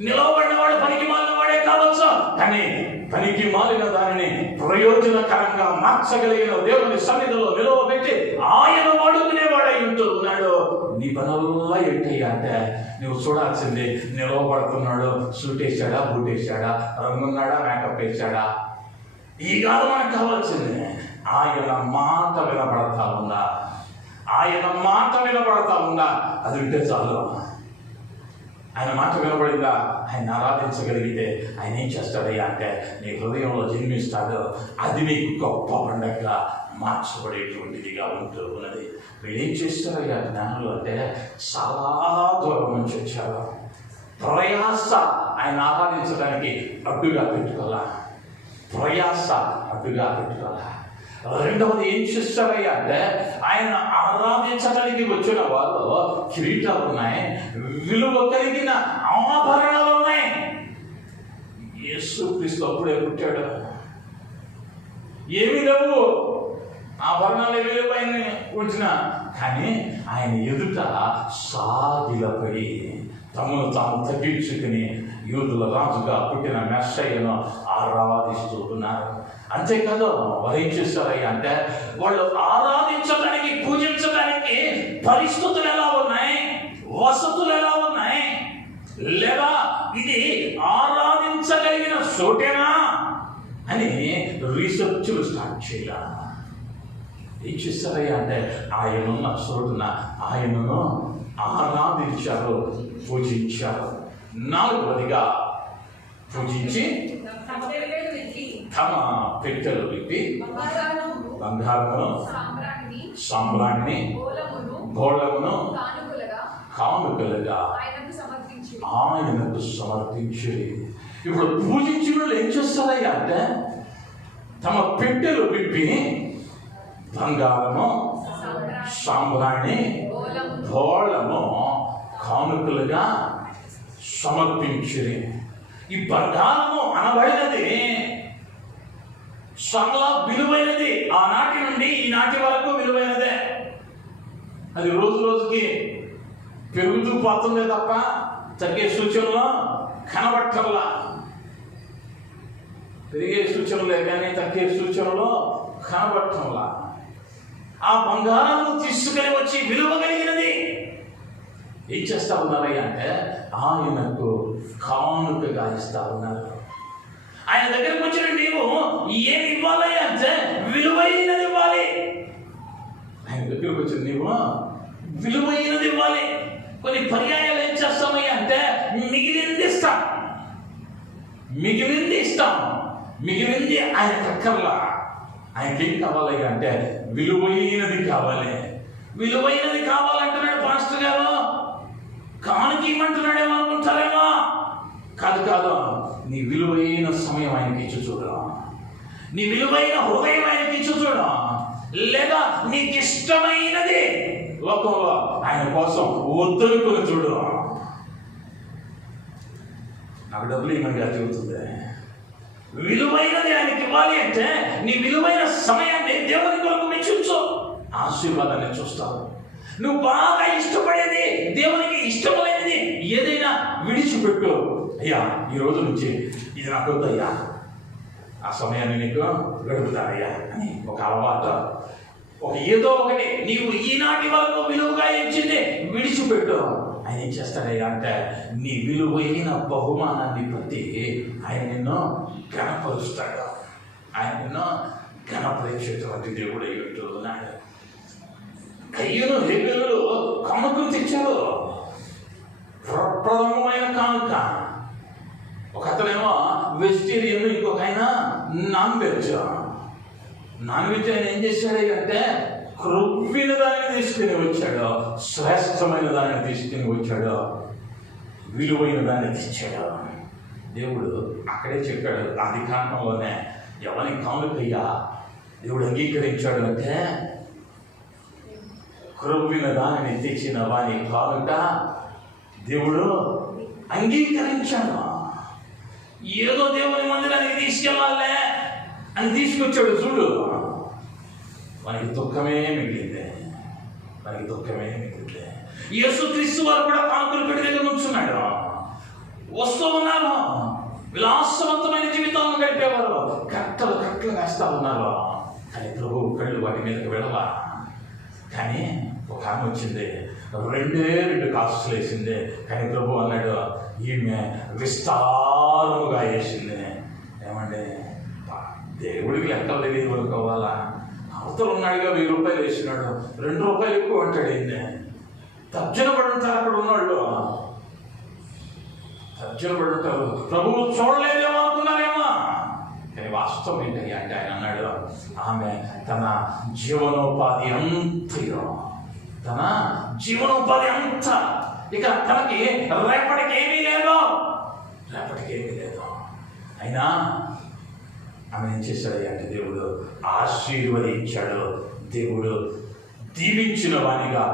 నిలవబడిన వాడు పనికి మాలిన వాడే కావచ్చు, కానీ పనికి మాలిన దానిని ప్రయోజనకరంగా మార్చగలిగిన దేవుని సన్నిధిలో నిలవబెట్టి ఆయన వాడుకునేవాడై ఉంటున్నాడు. నీ పనుల్లో ఏంటయ్యా అంటే, నువ్వు చూడాల్సింది నిలవబడుతున్నాడు, సూట్ వేసాడా, బూట్ వేసాడా, రంగున్నాడా, మేకప్ వేసాడా, ఈ కాదు మనకు కావాల్సింది. ఆయన మాట వినపడతా ఉందా, ఆయన మాట వినపడతా ఉందా, అది వింటే చాలు. ఆయన మాట వినబడిందా, ఆయన ఆరాధించగలిగితే ఆయన ఏం చేస్తాడయ్యా అంటే, నీ హృదయంలో జన్మిస్తాడు. అది నీకు గొప్ప పండగగా మార్చబడేటువంటిదిగా ఉంటూ ఉన్నది. వీళ్ళేం చేస్తారయ్యా జ్ఞానులు అంటే, చాలా దూరం నుంచి వచ్చారు. ప్రయాస ఆయన ఆరాధించడానికి అడ్డుగా పెట్టుకోవాలా, ప్రయాస అడ్డుగా పెట్టుకోవాలా. రెండవది ఏం చేస్తారయ్యా అంటే, ఆయన ఆరాధించడానికి వచ్చిన వాళ్ళు కిరీటాలు ఉన్నాయి, విలువ కలిగిన ఆభరణాలు ఉన్నాయి. యేసుక్రీస్తు అప్పుడే పుట్టాడు, ఏమి లేవు, ఆభరణాలు విలువైన వచ్చిన, కానీ ఆయన ఎదుట సాగిలపడి తమను తాము తగ్గించుకుని యూదుల రాజుగా పుట్టిన మెస్సయ్యను ఆరాధిస్తూ ఉన్నారు. అంతేకాదు, వారు ఏం చేస్తారయ్యా అంటే, వాళ్ళు ఆరాధించడానికి, పూజించడానికి పరిస్థితులు ఎలా ఉన్నాయి, వసతులు ఎలా ఉన్నాయి, లేదా ఇది ఆరాధించగలిగిన చోటేనా అని రీసెర్చ్లు స్టార్ట్ చేయాలి. ఏం చేస్తారయ్యా అంటే, ఆయనున్న చోటున ఆయనను ఆరాధించారు, పూజించారు. నాలుగవదిగా పూజించి తమ పెట్టెలు విప్పి బంగారమును, సాంబ్రాణిని, గోళమును కానుకలుగా ఆయనకు సమర్పించి. ఇప్పుడు పూజించిన వాళ్ళు ఏం చేస్తారయ్యా అంటే, తమ పెట్టెలు విప్పి బంగారము, సాంబ్రాణి, గోళము కానుకలుగా సమర్పించి. ఈ బంగారము అనబడినది చాలా విలువైనది. ఆనాటి నుండి ఈనాటి వరకు విలువైనదే. అది రోజు రోజుకి పెరుగుతూ పోతుంది తప్ప తగ్గే సూచనలో కనబట్టల్లా. పెరిగే సూచనలే కానీ తగ్గే సూచనలో కనబట్టంలా. ఆ బంగారాన్ని తీసుకుని వచ్చి విలువ కలిగినది ఏం చేస్తా ఉన్నారయ్యా అంటే, ఆయనకు కానుకగా ఇస్తా ఉన్నారు. ఆయన దగ్గరకు వచ్చిన నీవు ఏమి ఇవ్వాలి అంటే, విలువైనది ఇవ్వాలి. ఆయన దగ్గరకు వచ్చిన నీవు విలువైనది ఇవ్వాలి. కొన్ని పర్యాయాలు ఏం చేస్తామయ్యా అంటే, మిగిలింది ఇస్తాం, మిగిలింది ఇస్తాం, మిగిలింది ఆయన కక్కర్లా. ఆయనకేం కావాలయ్యా అంటే, విలువైనది కావాలి. విలువైనది కావాలంటున్నాడు పాస్టర్ గారు, కానుక ఇమ్మంటున్నాడేమో అనుకుంటారేమో. కాదు కాదు, నీ విలువైన సమయం ఆయనకి ఇచ్చి చూడ, నీ విలువైన హృదయం ఆయనకి ఇచ్చి చూడ. లేదా నీకు ఇష్టమైనది లోకంలో ఆయన కోసం వద్దనుకుని చూడు. నాకు డబ్బులు ఇవ్వమని చెబుతుంది. విలువైనది ఆయనకి ఇవ్వాలి అంటే నీ విలువైన సమయాన్ని దేవుని కొరకు వెచ్చించు, ఆశీర్వాదాన్ని చూస్తావు. నువ్వు బాగా ఇష్టపడేది, దేవునికి ఇష్టమైనది ఏదైనా విడిచిపెట్టు. అయ్యా ఈ రోజు నుంచి ఇది నాకు వద్దయ్యా, ఆ సమయాన్ని నీకు గడుపుతానయ్యా అని ఒక అలవాటు, ఒక ఏదో ఒకటి నీవు ఈనాటి వరకు విలువగా ఇచ్చింది విడిచిపెట్టు. ఆయన ఏం చేస్తాడయ్యా అంటే నీ విలువైన బహుమానాన్ని బట్టి ఆయన నిన్ను ఘనపరుస్తాడు. ఆయన నిన్ను ఘనపరిచేటువంటి దేవుడు అయి ఉంటున్నాడు. కయ్యను హేబెలు కానుకలు తెచ్చారు, ప్రప్రథమమైన కానుక. ఒక అతనేమో వెజిటేరియన్, ఇంకొక ఆయన నాన్ వెజ్. ఆయన ఏం చేశాడు అంటే క్రొవ్విన దానిని తీసుకుని వచ్చాడు, శ్రేష్టమైన దానిని తీసుకుని వచ్చాడు, విలువైన దాన్ని తెచ్చాడు. దేవుడు అక్కడే చెప్పాడు, ఆది కాండంలోనే ఎవరి కానుకయ్యా దేవుడు అంగీకరించాడు అంటే క్రొవ్విన దానిని తెచ్చిన వాని కానుక దేవుడు అంగీకరించాడు. ఏదో దేవుని మందిరానికి తీసుకెళ్ళాలే అని తీసుకొచ్చాడు చూడు, మనకి దుఃఖమే మిగిలింది, మనకి దుఃఖమే మిగిలింది. యేసుక్రీస్తు వారు కూడా కానుకలు పెట్టి దగ్గర నుంచున్నాడు, వస్తూ ఉన్నారు, విలాసవంతమైన జీవితాలను గడిపేవారు, కట్టలు వేస్తా ఉన్నారు. కానీ ప్రభు కళ్ళు వాటి మీదకి వెళ్ళవా. కానీ ఒక ఆమె వచ్చింది, 2 కాసులు వేసింది. కానీ ప్రభు అన్నాడు ఈమె విస్తారముగా వేసింది. ఏమంటే దేవుడికి లెక్కలు తెలియదు అనుకోవాలా. అవతలు ఉన్నాడుగా 1000 రూపాయలు వేసినాడు, 2 రూపాయలు ఎక్కువ అంటాడు. ఏంటి తర్జన పడి ఉంటారు అక్కడ ఉన్నాడు, తర్జన పడి ఉంటారు. ప్రభువు చూడలేదేమో అనుకున్నారేమో. కానీ వాస్తవం ఏంటి అంటే ఆయన అన్నాడు ఆమె తన జీవనోపాధి అంతయో, తన జీవనోపాధి అంత, ఇక తనకి రేపటికి ఏమీ లేదు, అయినా ఆమె ఏం చేశాడు అంటే దేవుడు ఆశీర్వదించాడు. దేవుడు దీవించిన వానిగా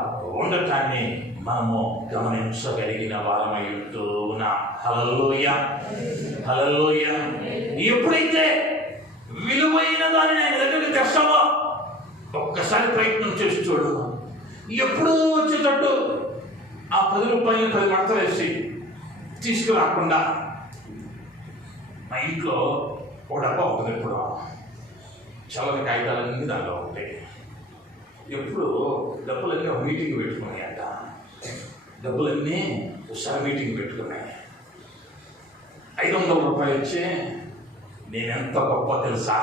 ఉండటాన్ని మనము గమనించగలిగిన వారమై ఉంటున్నాం. హల్లెలూయా, హల్లెలూయా. ఎప్పుడైతే విలువైన దానిని ఆయన దగ్గరికి తెస్తావో ఒక్కసారి ప్రయత్నం చేసి చూడు. ఎప్పుడూ వచ్చేటట్టు ఆ 10 రూపాయలు 10 మడతలు వేసి తీసుకురాకుండా, మా ఇంట్లో ఒక డబ్బా ఉంటుంది, ఎప్పుడు చల్లని కాగితాలన్నీ దాంట్లో ఉంటాయి. ఎప్పుడు డబ్బులన్నీ ఒక మీటింగ్ పెట్టుకున్నాయి అంట, డబ్బులన్నీ ఒకసారి మీటింగ్ పెట్టుకున్నాయి. 500 రూపాయలు వచ్చి నేనెంత గొప్ప తెలుసా,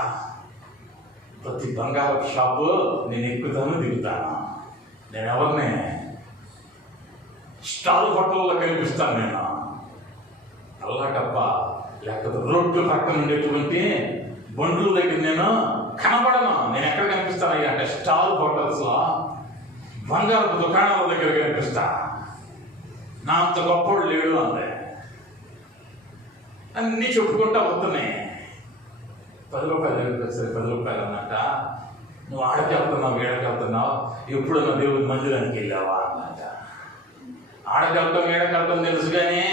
ప్రతి బంగారు షాపు నేను ఎక్కుతాను దిగుతాను, నేను ఎవరిని స్టార్ హోటల్లో కనిపిస్తాను, నేను అల్లాటప్ప లేకపోతే రోడ్లు పక్కన ఉండేటువంటి బండ్ల దగ్గర నేను కనబడను. నేను ఎక్కడ కనిపిస్తానయ్యా అంటే స్టార్ హోటల్స్లో బంగారపు దుకాణాల దగ్గర కనిపిస్తా. నా అంత గొప్పవాడు లేడు అంతే. అన్నీ చెప్పుకుంటా వస్తున్నాయి. 10 రూపాయలు దగ్గరికి వస్తుంది, 10 రూపాయలు అన్నట్ట. నువ్వు ఆడకి వెళ్తున్నావు, వీడకి వెళ్తున్నావు, ఎప్పుడన్నా దేవుడి మందిరానికి వెళ్ళావా అన్నట్ట. ఆడకెళ్తాం ఏడకెళ్తాం తెలుసు, కానీ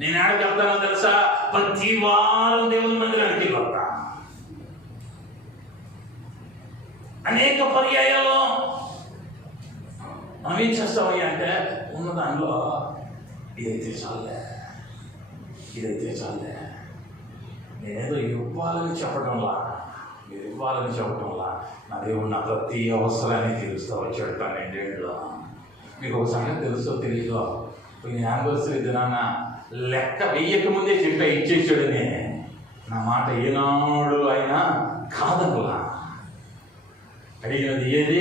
నేను ఆడకి వెళ్తానో తెలుసా, ప్రతి వారం దేవుని మందిరానికి వెళ్ళొస్తా. అనేక పర్యాయాలు మనం ఏం చేస్తామయ్యా అంటే ఉన్న దానిలో ఇదైతే చాలే, నేనేదో ఇవ్వాలని చెప్పడంలా, మీరు ఇవ్వాలని చెప్పడంలా నా దేవుడు నా ప్రతి అవసరాన్ని తీరుస్తూ వచ్చాడు. 12 ఏళ్ళలో మీకు ఒక సంగతి తెలుసో తెలియదో, ఈ యానివర్సరీ దినాన లెక్క వెయ్యక ముందే చెప్పా ఇచ్చేసాడని. నా మాట ఏనాడు అయినా కాదనలా, అడిగినది ఏది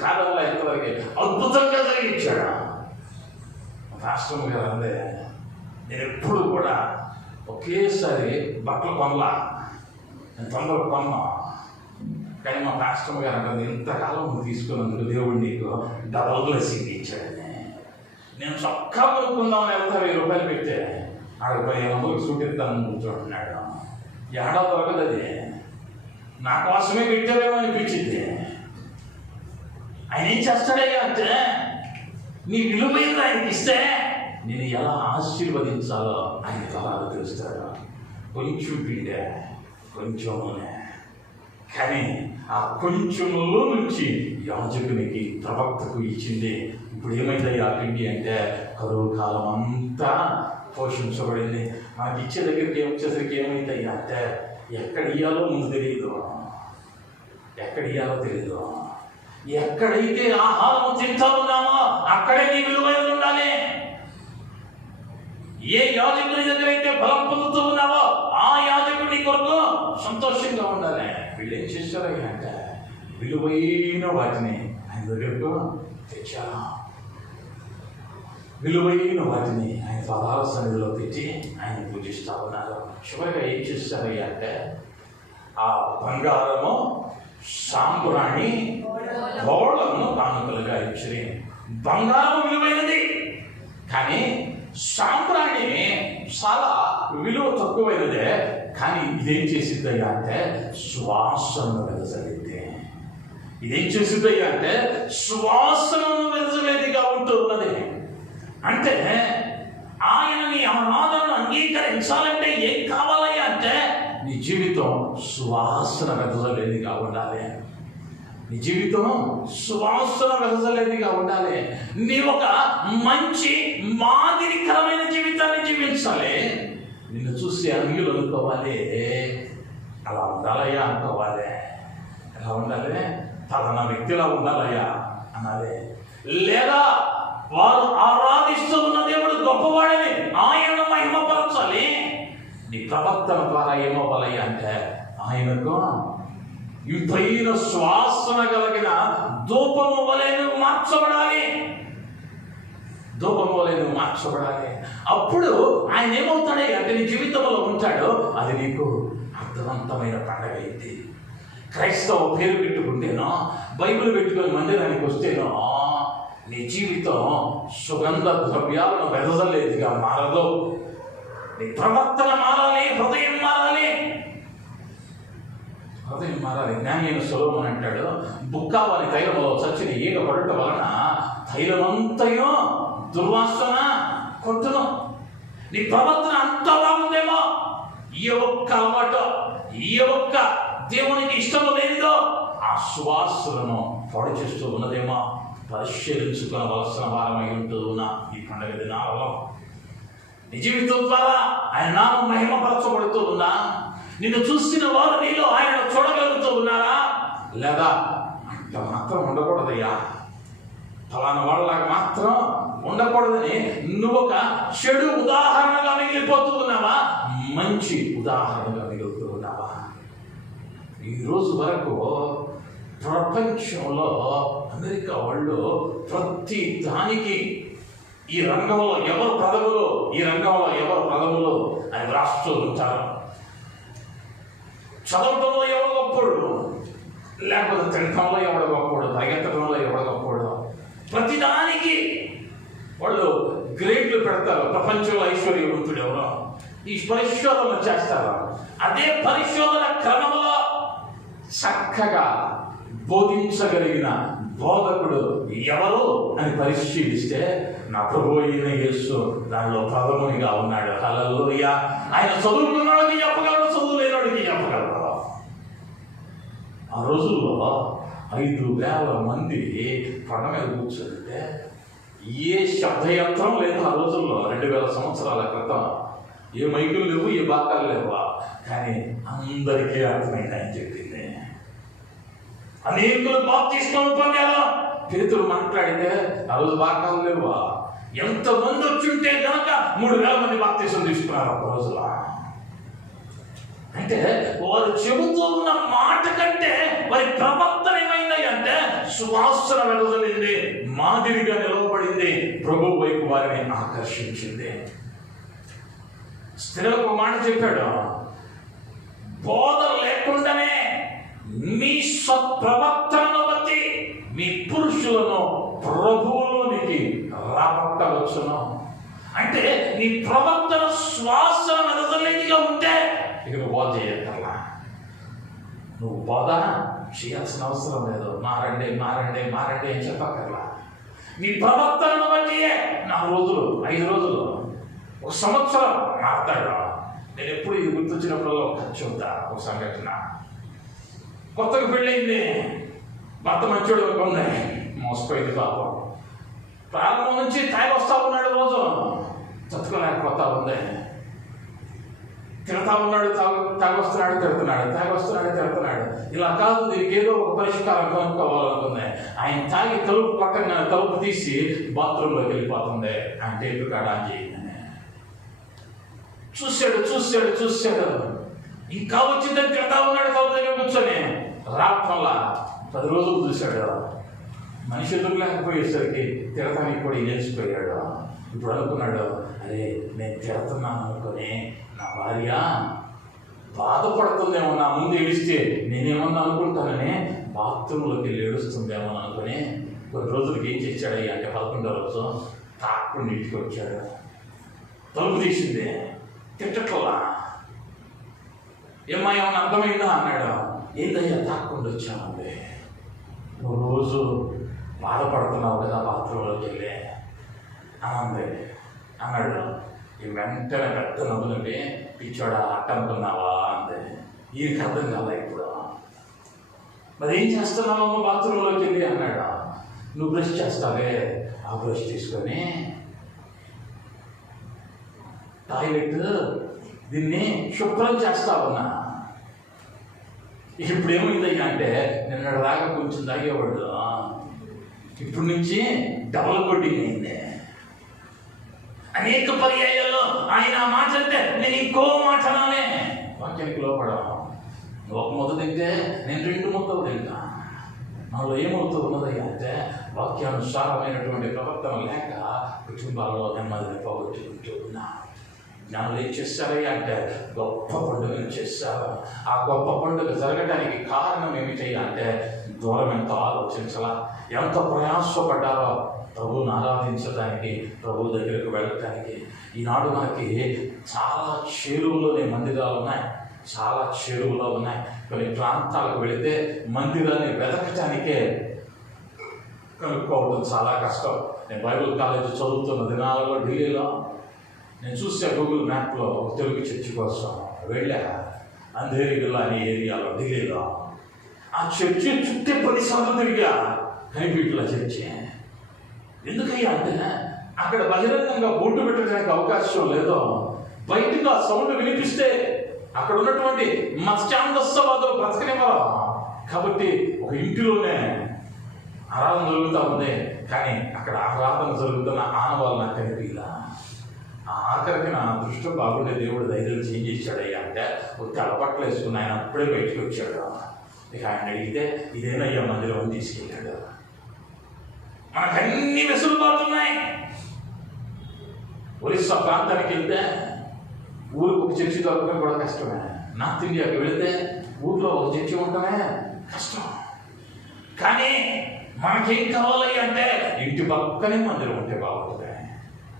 కాదనలా, ఎంతవరకు అద్భుతంగా జరిగించాడు. రాష్ట్రం గారు అందే, నేను ఎప్పుడు కూడా ఒకేసారి బట్టలు కొనలా, నేను తొందరగా కొన్నా. కానీ మా రాష్ట్రం గారు అంటే ఇంతకాలం నువ్వు తీసుకున్నందుకు దేవుడు నీకు డబల్ బ్లెస్సింగ్ ఇచ్చాడని. నేను చొక్కా కొనుక్కుందామని వెళ్తా 1000 రూపాయలు పెట్టే, ఆడ 1500 సూట్ ఇస్తానని కూర్చోంటున్నాడు. ఏడా దొరకదు, అది నా కోసమే పెట్టారేమో అనిపించింది. ఆయన ఏం చేస్తాడయ్యా అంటే, నీ విలువైన ఆయనకి ఇస్తే నేను ఎలా ఆశీర్వదించాలో ఆయన తలాలు తెలుస్తాడు. కొంచెం పిండే, కొంచెం నూనె, కానీ ఆ కొంచెంలో నుంచి యాజకునికి ప్రవక్తకు ఇచ్చింది. ఇప్పుడు ఏమైందయ్యా ఆ పిండి అంటే, కరువు కాలం అంతా పోషించబడింది. మనకి ఇచ్చే దగ్గరికి వచ్చేసరికి ఏమైందయ్యా అంటే, ఎక్కడ ఇయ్యాలో ముందు తెలియదు, ఎక్కడ ఇయ్యాలో తెలియదు. ఎక్కడైతే ఆహారం తింటా ఉన్నామో అక్కడే నీ విలువైన ఉండాలి. ఏ యాజకుడి దగ్గర అయితే బలం పొందుతూ ఉన్నావో ఆ యాజకుడి కొరకు సంతోషంగా ఉండాలి. వీళ్ళు ఏం చేశారయ్యా అంటే, విలువైన వాటిని ఆయన దగ్గరకు తెచ్చారు. విలువైన వాటిని ఆయన పదాల సన్నిధిలో పెట్టి ఆయన పూజిస్తూ ఉన్నారు. చివరిగా ఏం చేస్తారయ్యా అంటే, ఆ బంగారము సాంబ్రాణి గోడలను కానుకలుగా ఇచ్చి, బంగారం విలువైనది కానీ సాంబ్రాణి చాలా విలువ తక్కువైనదే. కానీ ఇదేం చేసిద్దయ్యా అంటే, శ్వాసను వెదజల్లింది. ఇదేం చేసిద్దయ్యా అంటే, శ్వాసను వెదజలేదిగా ఉంటూ ఉన్నది. అంటే ఆయనని ఆరాధనను అంగీకరించాలంటే ఏం కావాలయ్యా అంటే, నీ జీవితం సువాసన వెదజలేదిగా ఉండాలి. నీ జీవితం సువాసన వెదజలేదిగా ఉండాలి. నీ ఒక మంచి మాదిరికరమైన జీవితాన్ని జీవించాలి. నిన్ను చూసి అన్యులు అనుకోవాలి, అలా ఉండాలయ్యా అనుకోవాలి. ఎలా ఉండాలి? పలానా వ్యక్తిలా ఉండాలయ్యా అనాలి. లేదా వారు ఆరాధిస్తూ ఉన్న దేవుడు గొప్పవాడని ఆయనను మహిమపరచాలి. నీ ప్రవర్తన ద్వారా ఏమవ్వాలయ్యా అంటే, ఆయనకు ఇంపైన శ్వాసన కలిగిన ధూపము వలె నువ్వు మార్చబడాలి. ధూపము వలె నువ్వు మార్చబడాలి. అప్పుడు ఆయన ఏమవుతాడే అంటే, నీ జీవితంలో ఉంటాడు. అది నీకు అర్థవంతమైన పండగ అయింది. క్రైస్తవ పేరు పెట్టుకుంటేనో, బైబిల్ పెట్టుకొని మందిరానికి వస్తేనో నీ జీవితం సుగంధ ద్రవ్యాలను వెదజలేదిగా మారదు. నీ ప్రవర్తన మారాలి, హృదయం మారాలి. హృదయం మారాలి. జ్ఞానైన సొలొమోను అంటాడు, బుక్కావని తైలములో చచ్చిన ఈగ పడటం వలన తైలమంతయో దుర్వాసన కొట్టును. నీ ప్రవర్తన అంత బాగుందేమో, ఈ ఒక్క అలవాటు, ఈ ఒక్క దేవునికి ఇష్టము లేనిదో ఆ సువాసనను పాడు చేస్తూ ఉన్నదేమో పరిశీలించుకోవలసిన వారమై ఉంటూ ఉన్నా ఈ పండుగ దినాలలో. నీ జీవితం ద్వారా ఆయన నామం మహిమపరచబడుతూ ఉన్నా, నిన్ను చూసిన వారు నీలో ఆయన చూడగలుగుతూ ఉన్నారా? లేదా అంత మాత్రం ఉండకూడదయ్యా, ఫలానా వాళ్ళలాగా మాత్రం ఉండకూడదని నువ్వు ఒక చెడు ఉదాహరణగా మిగిలిపోతూ ఉన్నావా? మంచి ఉదాహరణగా మిగులుతూ ఉన్నావా? ఈరోజు వరకు ప్రపంచంలో అమెరికా వాళ్ళు ప్రతి దానికి ఈ రంగంలో ఎవరు ప్రథములు, ఈ రంగంలో ఎవరు ప్రథములు అని రాస్తూ ఉంటారు. చదవటంలో ఎవరు గొప్పడు, లేకపోతే తినటంలో ఎవడు గొప్పడు, పరిగెత్తడంలో ఎవడు గొప్పడు, ప్రతిదానికి వాళ్ళు గ్రేడ్లు పెడతారు. ప్రపంచంలో ఐశ్వర్యవంతుడు ఎవరో ఈ పరిశోధన చేస్తారు. అదే పరిశోధన క్రమంలో చక్కగా బోధించగలిగిన బోధకుడు ఎవరు అని పరిశీలిస్తే నా ప్రభువు అయిన యేసు దానిలో ప్రథమునిగా ఉన్నాడు. హల్లెలూయా. ఆయన చదువుకున్నవాడికి చెప్పగలడు, చదువు లేనివాడికి చెప్పగలడు. ఆ రోజుల్లో 5,000 మంది కొండ మీద కూర్చుంటే ఏ శబ్దయంత్రం లేదు. ఆ రోజుల్లో 2000 సంవత్సరాల క్రితం ఏ మైకులు లేవు, ఏ బాకాలు లేవు. కానీ అందరికీ అర్థమైంది ఆయన చెప్పింది. అనేకులు బాప్తిస్మం పొందారు. పేతురు మాట్లాడితే ఆ రోజు బాకాలు లేవు. ఎంతమంది వచ్చుంటే కనుక 3,000 మంది బాప్తిస్మం తీసుకున్నారు ఒక రోజులో. అంటే వారు చెబుతూ ఉన్న మాట కంటే వారి ప్రవర్తన ఏమైంది అంటే సువాసన వెదజల్లింది, మాదిరిగా నిలవబడింది, ప్రభు వైపు వారిని ఆకర్షించింది. స్త్రీలకు మాట చెప్పాడు, బోధ లేకుండానే మీ సత్ప్రవర్తనను బట్టి మీ పురుషులను ప్రభువులోనికి రాబట్టవచ్చును. అంటే నీ ప్రవర్తన శ్వాస వెదజల్లేదిగా ఉంటే ఇక బోధ చేయగల. నువ్వు బోధ చేయాల్సిన అవసరం లేదు. మారండి మారండి మారండి అని చెప్పక్కర్లా. నీ ప్రవర్తనను బట్టి 4 రోజులు 5 రోజులు 1 సంవత్సరం మారుతాడు. నేను ఎప్పుడు ఇది గుర్తొచ్చినప్పుడు ఖర్చు అవుతా. ఒక సంఘటన, కొత్తగా పెళ్ళయింది, భర్త మంచోడు ఉంది, మోసపోయింది పాపం. ప్రారంభం నుంచి తాగి వస్తా ఉన్నాడు, రోజు తట్టుకోలేకపోతా ఉంది. తిడతా ఉన్నాడు, తాగొస్తున్నాడు తిడుతున్నాడు. ఇలా కాదు, దీనికి ఏదో ఒక పరిష్కారం కనుక్కోవాలనుకుంది. ఆయన తాగి తలుపు తీసి బాత్రూంలోకి వెళ్ళిపోతుంది. ఆయన టేపు కాడ ఆన్ చేయండి. చూశాడు. ఇంకా వచ్చిందని తిడతా ఉన్నాడు తలుపు దగ్గర కూర్చొని. రాత్రల్లా 10 రోజులు చూశాడు. మనిషి ఎదురు లేకపోయేసరికి తిడతానికి కూడా నేర్చిపోయాడు. ఇప్పుడు అనుకున్నాడు, అరే నేను తిడుతున్నాను అనుకుని నా భార్య బాధపడుతుందేమో, నా ముందు ఏడిస్తే నేనేమన్నా అనుకుంటానని బాత్రూంలోకి వెళ్ళి ఏడుస్తుందేమో అనుకుని కొన్ని రోజులకి ఏం చేశాడయ్యా అంటే 11వ రోజు తాకుండా ఇంటికి వచ్చాడు. తలుపు తీసింది, తిట్టట్లా. ఏమన్నా అర్థమైందా అన్నాడు. ఏందయ్యా తాకుండా వచ్చామండి, నువ్వు రోజు బాధపడుతున్నావు కదా బాత్రూంలోకి వెళ్ళి అనంది అన్నాడు. ఈ వెంటనే పెద్ద నవ్వులండి, పిచ్చోడా అట్ట అనుకున్నావా అంది. ఈయనకి అర్థం కాదా ఇప్పుడు. మరి ఏం చేస్తున్నావు బాత్రూంలోకి వెళ్ళి అన్నాడు. నువ్వు బ్రష్ చేస్తావే, ఆ బ్రష్ తీసుకొని టాయిలెట్ దీన్ని శుభ్రం చేస్తావన్నా. ఇప్పుడు ఏమైందయ్యా అంటే నిన్న దాకా కొంచెం తాగేవాడు, ఇప్పుడు నుంచి డబల్ కొట్టింగ్ అయింది. అనేక పర్యాయాల్లో ఆయన మాట అంటే నేను ఇంకో మాట అనాలే. వాక్యానికి లోపడం. ఒక ముద్ద తింటే నేను 2 ముద్దలు తింటా. నాలో ఏమవుతుంది ఉన్నదయ్యా అంటే వాక్యానుసారమైనటువంటి ప్రవర్తన లేక కుటుంబాల్లో నెమ్మదిని పోగొట్టుకుంటూ ఉన్నా. జ్ఞానులు ఏం చేశారయ్యా అంటే గొప్ప పండుగను చేశారు. ఆ గొప్ప పండుగ జరగడానికి కారణం ఏమిటయ్యా అంటే దూరం ఎంతో ఆలోచించాలా, ఎంత ప్రయాసపడ్డారో ప్రభువుని ఆరాధించడానికి, ప్రభు దగ్గరకు వెళ్ళటానికి. ఈనాడు మనకి చాలా చేరువులోనే మందిరాలు ఉన్నాయి, చాలా చేరువులో ఉన్నాయి. కొన్ని ప్రాంతాలకు వెళితే మందిరాన్ని వెతకటానికే కనుక్కోవడం చాలా కష్టం. నేను బైబిల్ కాలేజీ చదువుతున్న దినాలలో ఢిల్లీలో నేను చూసే గూగుల్ మ్యాప్లో ఒక తెలుగు చర్చి కోసం వెళ్ళా. అంధేరి గిల్లా అనే ఏరియాలో ఢిల్లీలో. ఆ చర్చి చుట్టే 10 సార్లు తిరిగా, కనిపించలా చర్చి. ఎందుకయ్యా అంటే అక్కడ బహిరంగంగా బోర్డు పెట్టడానికి అవకాశం లేదో, బయటకు ఆ సౌండ్ వినిపిస్తే అక్కడ ఉన్నటువంటి మత్స్యాంధస్వాదులు బ్రతకనివ్వరు. కాబట్టి ఒక ఇంటిలోనే ఆరాధన జరుగుతూ ఉంది, కానీ అక్కడ ఆరాధన జరుగుతున్న ఆనవాళ్ళు నాకు కనిపించలా. ఆఖరికి నా దృష్టం బాగుండే దేవుడు ధైర్యం చేంజ్ చేశాడయ్యా అంటే ఒక తెల్లపట్లు వేసుకుని ఆయన అప్పుడే బయటకు వచ్చాడు. ఇక ఆయన అడిగితే ఇదేనయ్యా మందిరం అని తీసుకెళ్ళాడు. మనకు అన్ని వెసులుబాట్లు ఉన్నాయి. ఒరిస్సా ప్రాంతానికి వెళ్తే ఊరికి ఒక చర్చి దొరకడం కూడా కష్టమే. నార్త్ ఇండియాకి వెళితే ఊర్లో ఒక చర్చి ఉండటమే కష్టం. కానీ మనకేం కావాలి అంటే ఇంటి పక్కనే మందిరం ఉంటే బాగుంటుంది.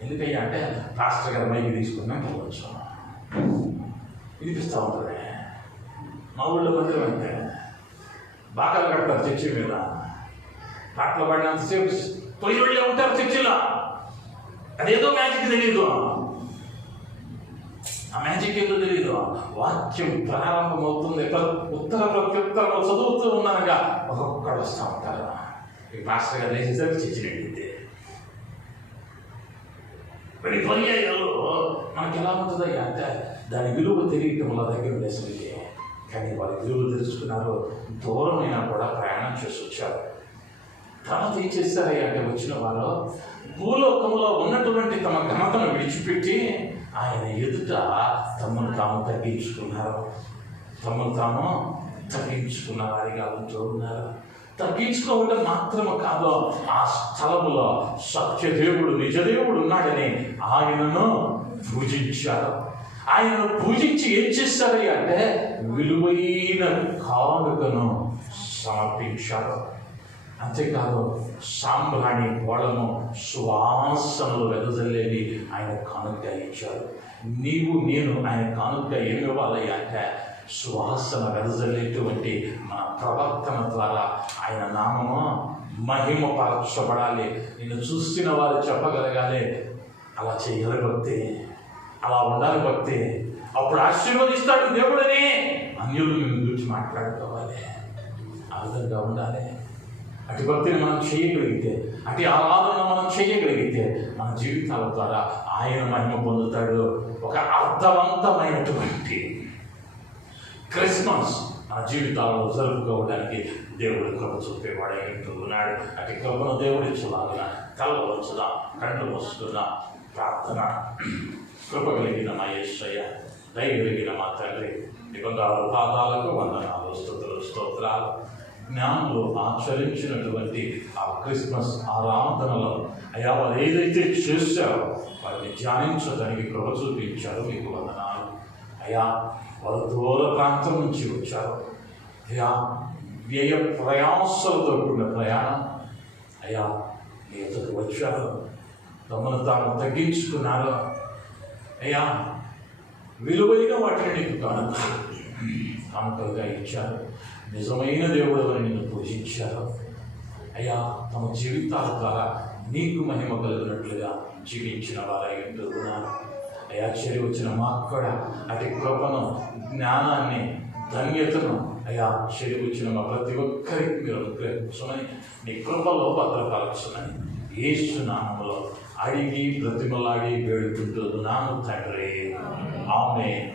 ఎందుకయ్యా అంటే పాస్టర్ గారు మైకి తీసుకున్నా పోవచ్చు, వినిపిస్తూ ఉంటుంది. మా ఊళ్ళో మందిరం అంటే బాగా కడతారు చర్చి మీద, పాటలు పడినంతసేపు పొయ్యిళ్ళే ఉంటారు చర్చిలో. అదేదో మ్యాజిక్ తెలియదు. ఆ మ్యాజిక్ ఏదో తెలియదు. వాక్యం ప్రారంభమవుతుంది, ఉత్తర ప్రత్యుత్తరం చదువుతూ ఉన్నానుగా ఒక్కొక్కడు వస్తూ ఉంటారు. ఈ పాస్టర్ గారు వేసేసరికి చర్చి నిండింది. మరి పర్యాయాలు మనకి ఎలా ఉంటుందయ్యా అంటే దాని విలువ తెలియటం వల్ల దగ్గర ఉండేసరికి. కానీ వారి విలువ తెలుసుకున్నారు, దూరమైనా కూడా ప్రయాణం చేసి వచ్చారు. తర్వాత ఏం చేస్తారయ్యా అంటే వచ్చిన వారు భూలోకంలో ఉన్నటువంటి తమ ఘనతను విడిచిపెట్టి ఆయన ఎదుట తమను తాము తగ్గించుకున్నారు. తగ్గించుకున్న వారిగా ఉంటూ ఉన్నారు. తగ్గించుకోవడం మాత్రమే కాదు, ఆ స్థలములో సత్యదేవుడు నిజదేవుడు ఉన్నాడని ఆయనను పూజించారు. ఆయనను పూజించి ఏం చేస్తారు అంటే విలువైన కానుకను సమర్పించారు. అంతేకాదు సాంబ్రాణి గోళము సువాసనలు వెదజల్లేవి ఆయన కానుకగా ఇచ్చారు. నీవు నేను ఆయన కానుకగా ఏమి ఇవ్వాలి అంటే సువాసన వెదజల్లేటువంటి మన ప్రవర్తన ద్వారా ఆయన నామము మహిమపరచబడాలి. నిన్ను చూసిన వారు చెప్పగలగాలి, అలా చేయాలి భక్తి, అలా ఉండాలి భక్తి, అప్పుడు ఆశీర్వదిస్తాడు దేవుడని అన్యులు నిన్ను గురించి మాట్లాడుకోవాలి. ఆ విధంగా ఉండాలి. అటు భక్తిని మనం చేయగలిగితే, అటు ఆరాధన మనం చేయగలిగితే మన జీవితాల ద్వారా ఆయన మహిమ పొందుతాడు. ఒక అర్థవంతమైనటువంటి క్రిస్మస్ మన జీవితాల్లో జరుపుకోవడానికి దేవుడు కృప చూపేవాడై ఉంటున్నాడు. అటు కృపను దేవుడి చూడాలిగా కళ్ళు వచ్చుదా, కంట్లు వస్తుందా. ప్రార్థన. కృప కలిగిన మా యేసయ్య, దయ కలిగిన మా తండ్రి, బంగారు పాదాలకు వందనాలు, స్తుతులు, స్తోత్రాలు. జ్ఞానులు ఆచరించినటువంటి ఆ క్రిస్మస్ ఆరాధనలో అయ్యా వారు ఏదైతే చేశారో వారిని ధ్యానించడానికి కృప చూపించారు. మీకు వందనాలు అయ్యా. వారు దూర ప్రాంతం నుంచి వచ్చారు అయ్యా, వ్యయ ప్రయాసలతో కూడిన ప్రయాణం అయ్యా. మీ ఎదురు వచ్చారు, తమను తాము తగ్గించుకున్నారు అయ్యా. విలువైన వాటిని నీకు కానుకలుగా ఇచ్చారు. నిజమైన దేవుడు అని నిన్ను పూజించారు అయ్యా. తమ జీవితాల ద్వారా నీకు మహిమ కలిగినట్లుగా జీవించిన వారై ఉంటున్నారు అయ్యా. చేరి వచ్చిన మాకు కూడా అటు కృపను, జ్ఞానాన్ని, ధన్యతను అయ్యా చేరి వచ్చిన మా ప్రతి ఒక్కరికి మీరు అనుగ్రహించమని, నీ కృపలో భద్రపరచమని యేసు నామములో అడిగి బ్రతిమలాడి వేడుకుంటున్నాను తండ్రి. ఆమేన్.